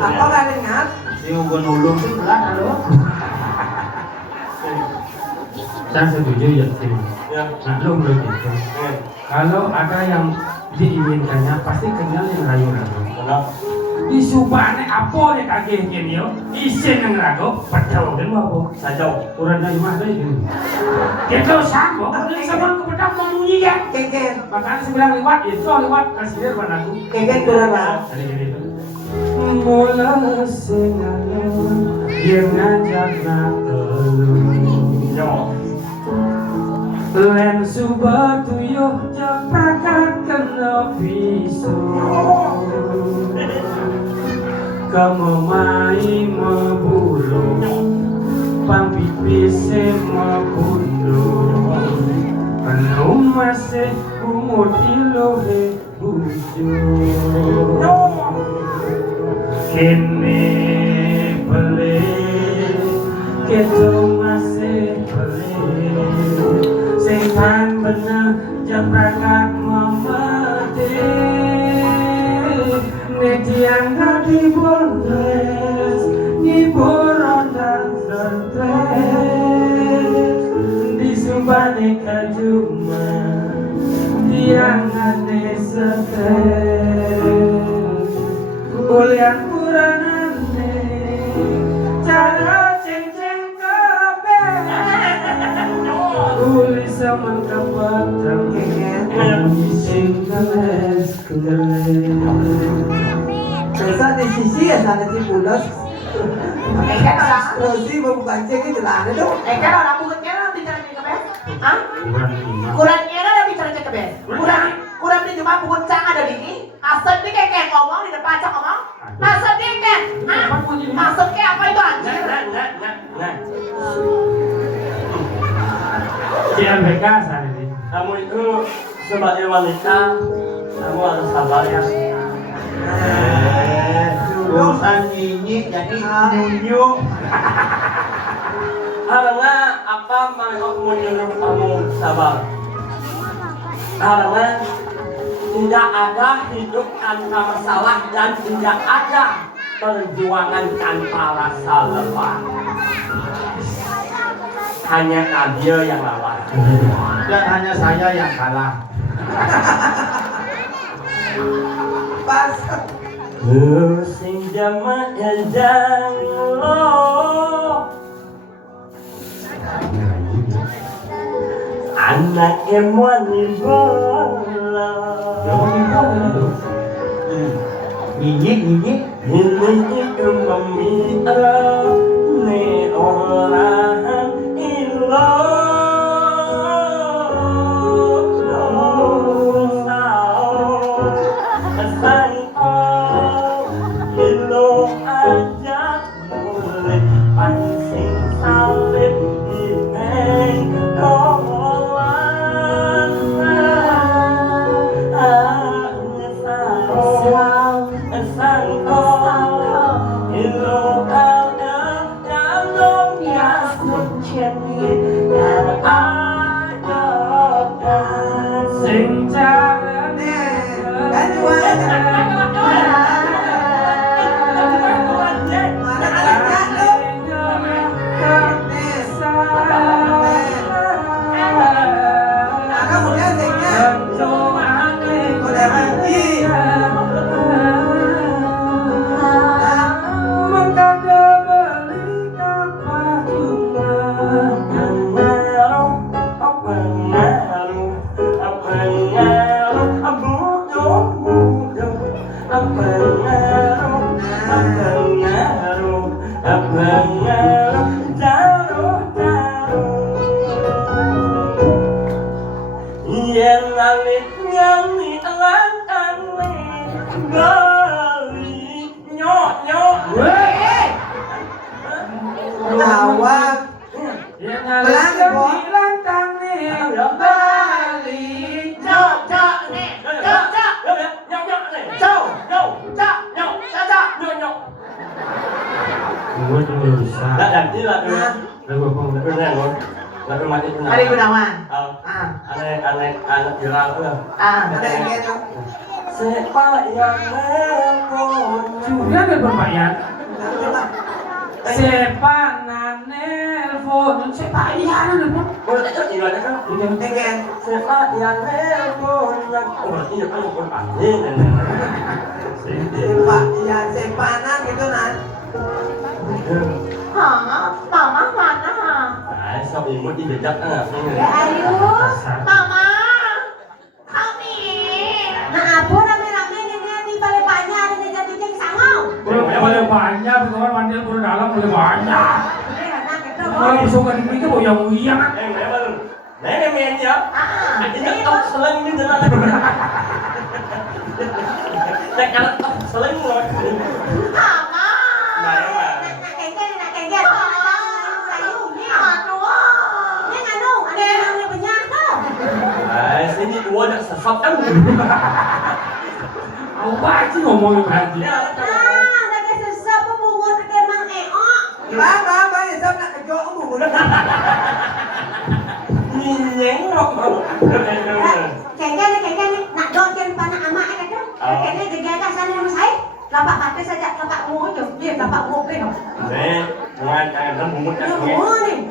Apa kan ingat? Si Ugon Ulung itu berat halo. Saya setuju ya Tim. Ya. Maklum loh gitu. Kalau ada yang diinginkannya pasti kenal yang rayu-rayu. Kenapa? Isubane apa nih kaki gini yo? Isin yang ragu, padahal dan apa? Sajau. Kurang dari mana itu? Kita sama, boleh sama kepada mengunyi ya. Keken. Makanya saya bilang lewat itu lewat kasih dia padaku. Keken berapa? Tadi gini tuh. Mula sengaja yang ngajak nak Yo. Len subatu yo japrakan kena pisau Kamu mai mebulu Pampipise mebundu Penuh masih umur ilohe bujo Kene pele Keto masih pele Sing tan bener japrakan memete Netiang di bondes Di boron dan stres Di sumbane kajuma Tiang ane stres Ulian puranane Cara ceng-ceng kabe Uli saman kapatang Sing keles Biasa di sisi ya sana si Bulos. Kan orang, Rosi mau bukan cek itu lah ada dong. kan orang bukitnya orang bicara di kebes, ah? Kurang lima Kurangnya ada bicara di kebes, kurang di cuma bukit cang ada di ini. Asal dia kayak ngomong di depan cang ngomong, asal dia kayak, ah? Maksudnya apa itu anjir? Nah. CLBK saat ini Kamu itu sebagai wanita, kamu harus sabar ya. jadi nyunyu. Karena apa mau menyuruh kamu sabar? Karena tidak ada hidup tanpa masalah dan tidak ada perjuangan tanpa rasa lelah. Hanya Nadia yang lawan. Dan hanya saya yang kalah. Pas. Sing jama jang lo. Anak emuan ni bola. Nyinyik. Ini itu memira ni orang ilo. Ari Gunawan. Anak Gerald tuh. Ada yang gitu. Siapa yang nelpon? Sudah ada berbayar. Siapa nelpon? Siapa iya nelpon? Boleh itu juga ada kan? Pengen. Siapa yang nelpon? Oh, iya kan nelpon anjing. Sepanan gitu nan. Mama mana? Nah, sok imut dijejak ah. Ayu, Mama. Kami. Nah, apa rame-rame ini di balai banyak ada jajan-jajan sangau. Boleh banyak, kawan mandi turun dalam boleh banyak. Kalau suka dipikir oh yang uyang. Nenek main ya. Ini tak seling ni jalan. Tak kalau tak seling lah. Mama. Nah, emang. Nak kengkel. Sini dua dah sesat kan. Apa sih ngomongin haji? Nak sesat pembungut kemang eok. Ba, ya sab nak kejo kamu. Nyeng kok. Kengkel nak doken panak amak kata. Kengkel jaga sana rumah saya. Lapak pakai saja lapak umur tu. Dia lapak umur ni. Nih, muat kan bumut kan.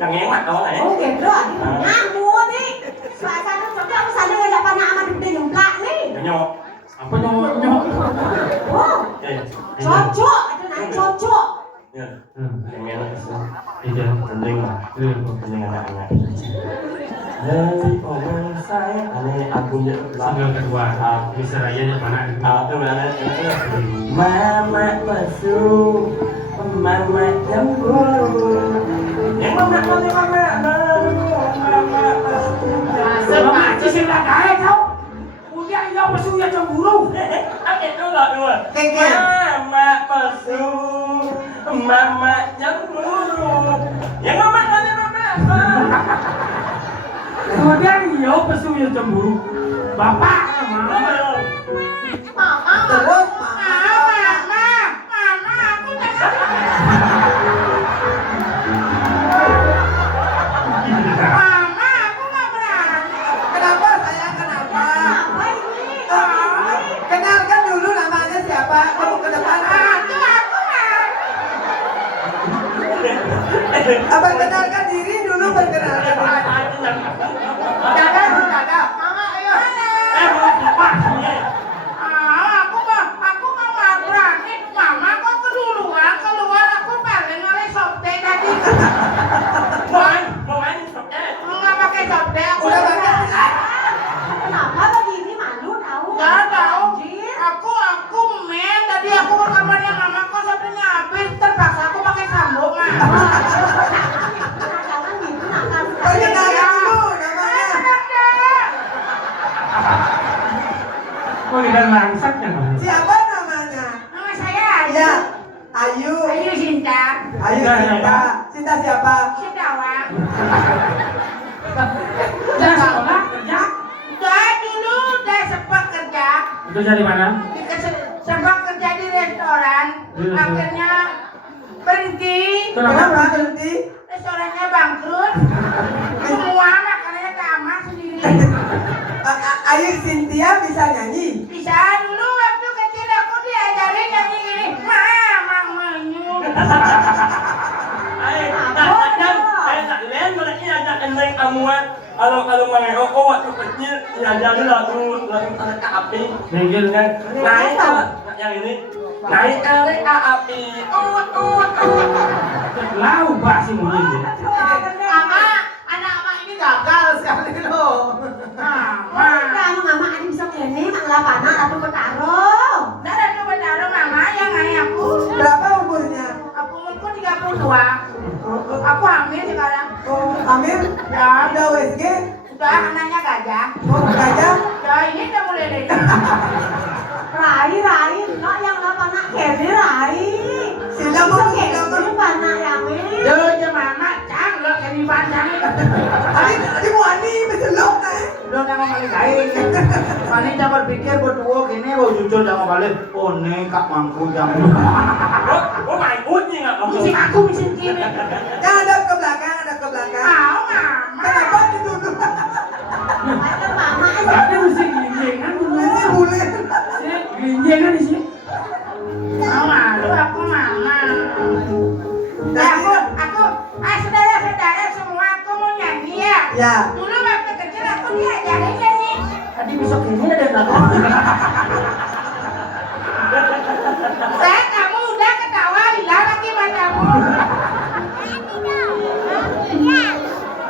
Kan emak kau eh. Oh, gitu. Ngamu ni. Suasana sedap sana ada panak amak gede nyemplak ni. Nyok. Apa nyok? Oh. Cocok ada nak cocok. Ya. Yang enak sih. Iya. Penting lah. Penting anak-anak. Dari orang saya, aneh aku je. Single kedua. Bisa rayanya mana? Itu mana? Mama basuh, mama cemburu. Yang mama basuh. Semacam sila kaya kau. Udah iya basuh ya cemburu. Itu lah dua. Mama basuh, mama cemburu. Yang mama Udah iya basuh ya cemburu. Bapak, mama. Terus Mama, aku Abang kenalkan diri dulu, perkenalkan diri. Dadah dulu, dadah. Mama, ayo. Aku mah berani. Mama kok keduluan keluar aku paling oleh sobde tadi. Mau main Nggak pakai sobde aku. Udah makan. Kenapa begini malu tahu? Nggak tahu. Aku men tadi aku ke kamarnya mama kok sobdenya habis terpaksa aku pakai sambungan. Jangan gitu nakal. Perkenalkan dulu namanya. Oh, kita langsat ya, Mas? Siapa namanya? Nama saya Ayu. Ya, Ayu. Ayu Sinta. Ayu Sinta. Sinta siapa? Sidawang. Udah sekolah, kerja? Udah dulu udah sempat kerja. Itu dari mana? Sempat kerja di restoran. Akhirnya berhenti. Kenapa berhenti? Restorannya bangkrut. Semua makanannya ke Ama sendiri. Ayu Cynthia bisa nyanyi? Bisa dulu waktu kecil aku diajarin nyanyi gini. Mamang menyuruh. tak lain mana ia ajak eneng amuan. Kalau mengeo waktu kecil diajarin lagu tanda api. Nenggil kan? Naik yang ini. Naik kali api. Lau bahasa mungkin. Ama, anak ama ini gagal sekali loh. Kamu mama ada bisa kene mak lapana atau bertaruh. Nah, ada benar mama yang ngai aku. Berapa umurnya? Aku umurku 32. Aku hamil sekarang. Oh, Amir? Ya, Udah USG? udah anaknya gajah. Oh, gajah? Ya, ini udah mulai dari. Rai, no yang lapana kene Rai. Sila mo, sila mo. Kene pana yang ini. Dulu mama cang lo kayak panjang itu. Adi mo ani, besulok na eh. Udah jangan balik lain. Mana jangan berpikir berdua gini, oh jujur jangan balik. Oh kak mangku jangan. Oh main uji nggak kamu? Musik aku musik kiri. Yang hadap ke belakang, hadap ke belakang. Mau mama. Kenapa dituduh? Macam mama Ada musik gelinjengan dulu. Ini boleh. Gelinjengan di sini. Mau malu aku mama. Ya aku, saudara-saudara semua aku mau nyanyi ya. Ya. Dulu waktu kecil aku diajarin nyanyi. Tadi besok ini ada yang gagal. Kamu udah ketawa hilang lagi matamu.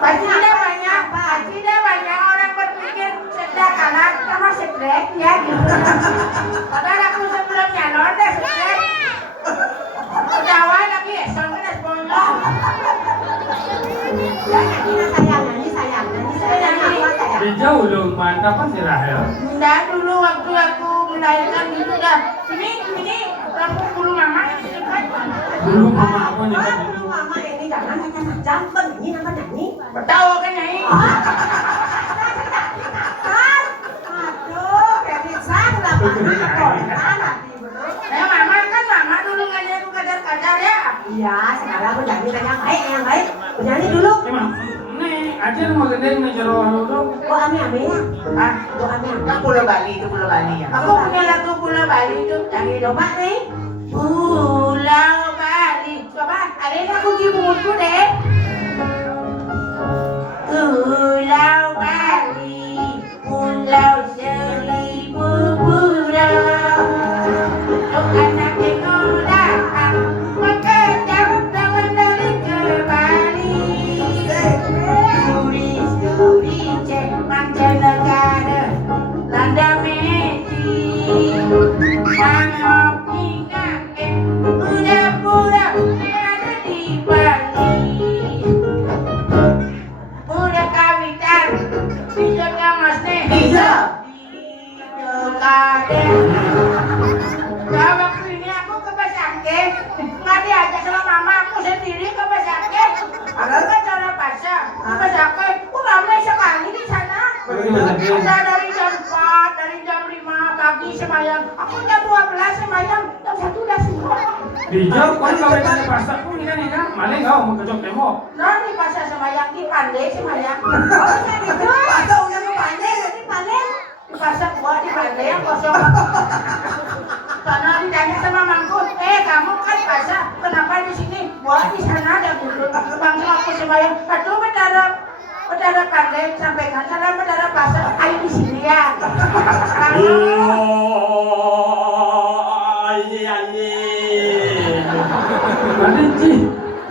Pasti ada banyak orang berpikir sedek kalah sama sedek ya gitu. Padahal aku sebelum nyalon deh sedek. Ketawa lagi esoknya semuanya. sayang apa sayang. Dia jauh loh, mantap kan si Rahel. Enggak dulu waktu aku melahirkan gitu dah. Ini rambut bulu mama dekat. Dulu mama aku nyekat Aduh, dulu. mama ini jangan macam-macam benyi nama nyanyi. Tahu kan nyai? Aduh, kayak bisa lapangan Ya mama dulu ngajar aku kadar-kadar ya. Iya, sekarang aku nyanyi yang baik. Nyanyi dulu. Emang, nih, aja mau gede ngejeroh dulu. Oh, ame ya. Ah, Oh, ame. Kan Pulau Bali itu Pulau Bali ya. aku punya lagu Pulau Bali itu dari Coba nih. Pulau Bali. Coba, ada yang aku gimutku deh. Pulau Bali, pulau seribu pulau. Untuk anak yang datang, mengejar dengan dari ke Bali. Turis cek mancanegara, Landa Messi, Mangok ingat pura-pura ada di Bali. Udah kawitan, bisa nyamas nih. Bisa. Kaden. Ya waktu ini aku ke Basake, nggak diajak sama mama, aku sendiri ke Basake. Aku kan cara pasar, ke Basake, ramai sekali di sana. Ada dari jam 4, dari jam 5 pagi semayang. Aku jam 12 semayang, jam 1 udah semua. Dijauh kan kalau kita pasar pun ini kan ini kan, malah kau mau kecok tembok. Nah di pasar semayang, di Pandai semayang. Oh, saya gitu. Masa udah ke pandai? Ini paling. Di pasar gua di Pandai yang kosong. Karena ditanya sama mangku, kamu kan pasar, kenapa di sini? Gua di sana ada dulu. sembahyang. Aduh, Bedara Pandai sampaikan salam Bedara Pasar. Ayo di sini ya.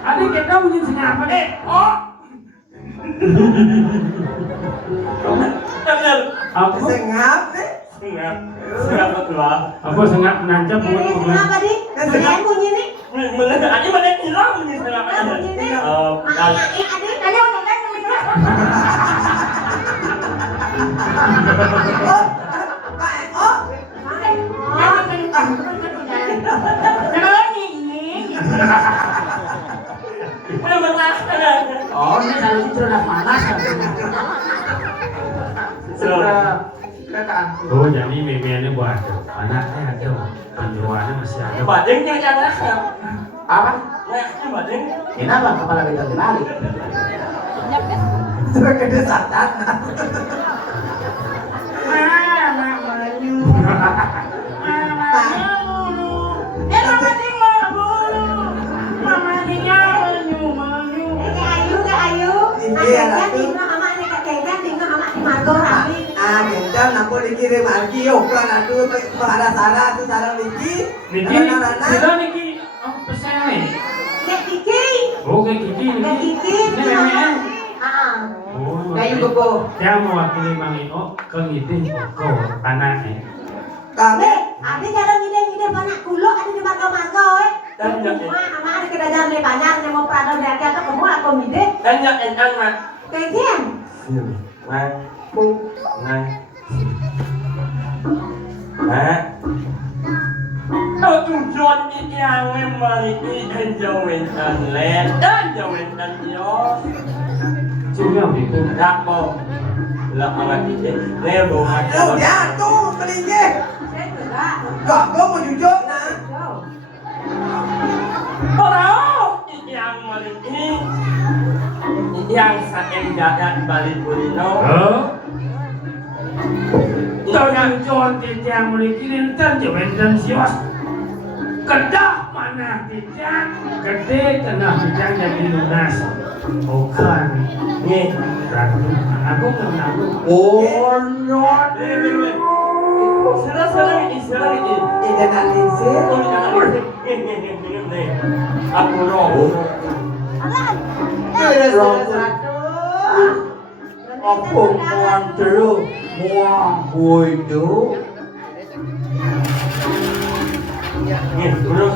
Adik kita punya siapa deh? Aku Sengap deh. Sengap betul. aku sengat menancap buat Kenapa di? Kalian bunyi nih? Ini mana hilang ini sengap aja. Bunyi nih. Kan Adik, tanya udah kan Oh, ini kalau itu udah panas kan. oh jadi memeannya buat anaknya ada penjualannya masih ada badeng jangan Apa? badeng. Kenapa kepala kita dibalik? Sudah gede satan. Mama menyu. Mama menyu. Mama tinggal dulu. Mama tinggal menyu. Ayu. Iya, Ratu. Tinggal mama ini kakeknya tinggal mama di Margo Rami. Gencar nampo dikirim lagi oklan aduh pengarah Sarah tuh Sarah Niki. Niki sudah Niki oh pesen nih Kayak Kiki. oh kayak Kiki Kayak Kiki. ini memean oh Kayu gogo. dia mewakili Mang Ino ke ngiding koko anaknya Kami Ada cara ngide banyak kulo ada di Margo Mama ada kedatangan lebih banyak yang mau prado dari atau kamu aku ngide. Tanya enak mah. Kayak gini. Kalau tujuan yang memiliki jauhin dan lain dan jauhin dan yo, juga itu dapo, lah anak ini, lebo oh ya tuh kelingge. Saya enggak. Gak kau mau jujur nah. Kalau yang memiliki yang saya jaga balik bulino. Jangan John yang memiliki lintan jawatan siwas kedah mana tijang gede tengah tijang jadi lunas bukan Nih, ratu aku kenapa oh not Serang ini. Ida nalisir. Oh jangan ini. Aku roh. Apa muang terus muang bodoh Nih, terus.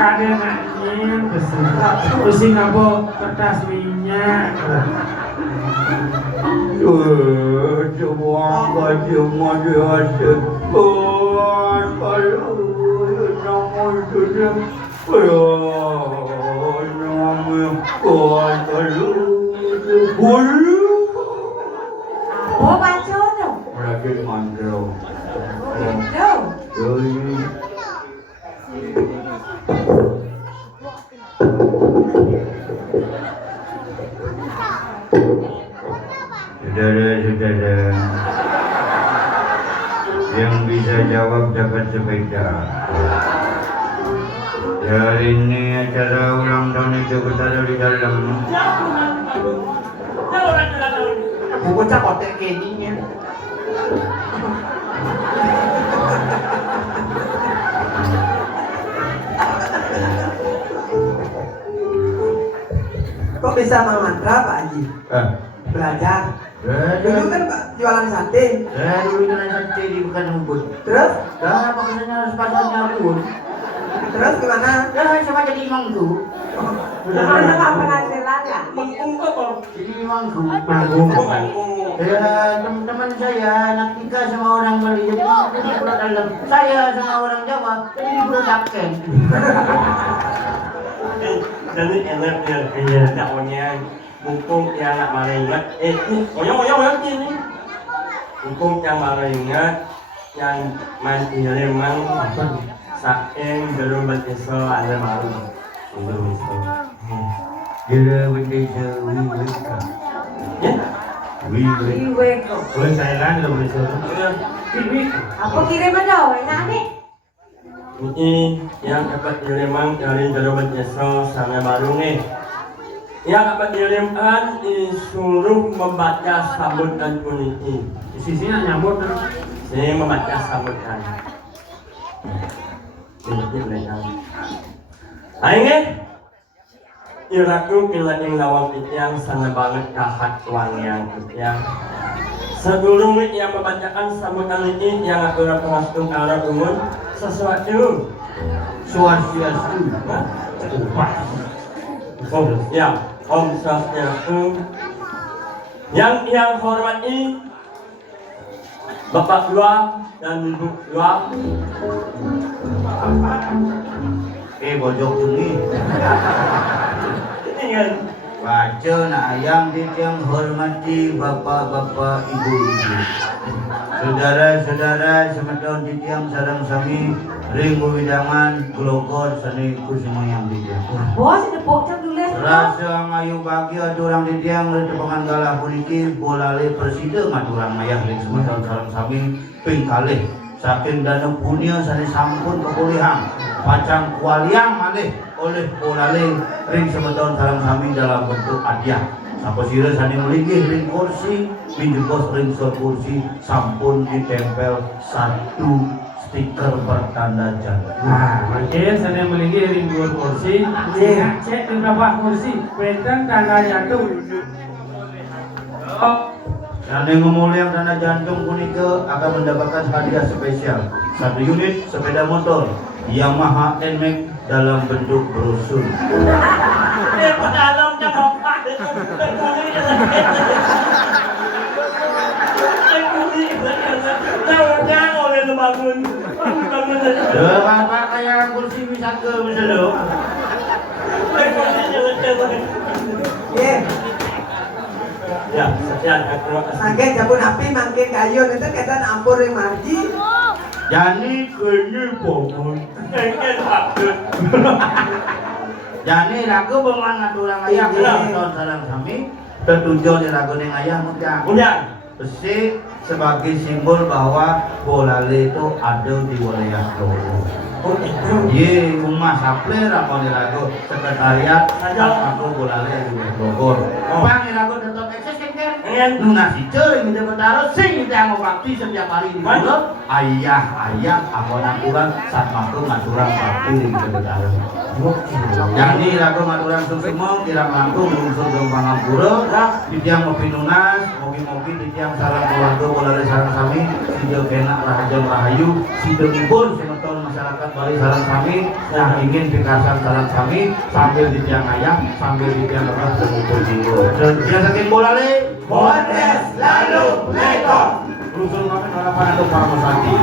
kadenanya pusing apa kertas minyak Semua cuma biasa kalau namun sudah Oh, baca dong. Lagi mandro. Dong. Saudara-saudara yang bisa jawab dapat sepeda. Hari ini acara ulang tahun itu kita ada di dalam. Buku cak kotek keninya. Kok bisa mantra Pak Haji? Belajar. Dulu kan Pak jualan sate. Dulu jalan santai di bukan rumput. Terus? Dah, makanya harus pasarnya pun. Terus gimana? Dah, sama jadi manggu. Mana apa penghasilan ya? Mangkung apa? Jadi manggu. manggung Mangkung. Ya, teman-teman saya anak nikah sama orang Bali jadi pulau dalam. Saya sama orang Jawa jadi pulau Daken. Jadi enak ya, daunnya bungkung yang nggak malah ingat. Oyong ini. Bungkung yang malah ingat, yang main lemang, saking belum berkeso ada malu. Belum itu. Kira benda jauh. Ya, Iwe kok. Boleh Thailand udah boleh suruh. Ini Apa kirim aja, enak nih. Ini yang dapat kiriman dari Jawa Yesus sana baru nih. Yang dapat kirimkan disuruh membaca sambutan kunci. sisinya nyambut kan. Saya membaca sambutan. Ini mereka. Aingnya Iraku kilaning lawang yang sana banget kahat wangian yang sebelum yang membacakan sambutan ini yang aturan pengastung arah umum sesuatu Swastiastu. Upah. Oh ya Om Swastiastu yang hormati Bapak Dua dan Ibu Dua. Bojok ini. Ingat Baca na ayam yang hormati bapak-bapak ibu-ibu. Saudara-saudara semeton titiang sarang sami ring widangan glogor sani kusimo yang titiang. Bos, ada bocah dulu ya. Rasa ngayu bagi aturang titiang le tepangan galah puniki bolale persida ngaturang mayah ring semeton sarang sami ping kalih saking dana punya sani sampun kepulihan pacang kualiang malih oleh bolale ring semeton sarang sami dalam bentuk hadiah. Sapa sira sani melinggih ring kursi pinjebos ring kursi sampun ditempel satu stiker bertanda jatuh. Nah, makin saya melingkir ring dua kursi, cek di berapa kursi, benteng tanda jatuh. Oh, Sani ngemuliang dana jantung punika akan mendapatkan hadiah spesial 1 unit sepeda motor Yamaha NMAX dalam bentuk brosur. dalam jawaban oleh bangun. Bapak kayak kursi bisa ke belum? Ya, sekian terima kasih. Makin jabun api makin kayu nanti kita ampur yang marji. Jadi kene bangun. Mungkin maksud Jadi lagu bangun ngaturang ayah tahun salam sami tertujuh di lagu neng ayah mudah. kemudian Besi sebagai simbol bahwa bolale itu ada di wilayah Solo. oh itu Ye rumah sapler apa nih lagu sekretariat aku bolale di Bogor. Bang nih lagu tetap eksis kan? dengan Nasi cering di Betaro sing kita mau bakti setiap hari di Bogor. Ayah amonan kurang saat maku ngaturang bakti di Betaro. Jadi lagu ngaturang susumong kirang langkung lungsur gempangan pura Didiang mopi nunas, mogi-mogi didiang sarang keluarga bolare sarang sami Sido kenak rahajam rahayu Sido ngibur semeton masyarakat Bali sarang sami Yang ingin dikasan sarang sami Sambil didiang ayam, sambil didiang lepas dan ngibur jinggur Dia saking bolare Bondes lalu lekor. Lungsur kami harapan untuk para mesaki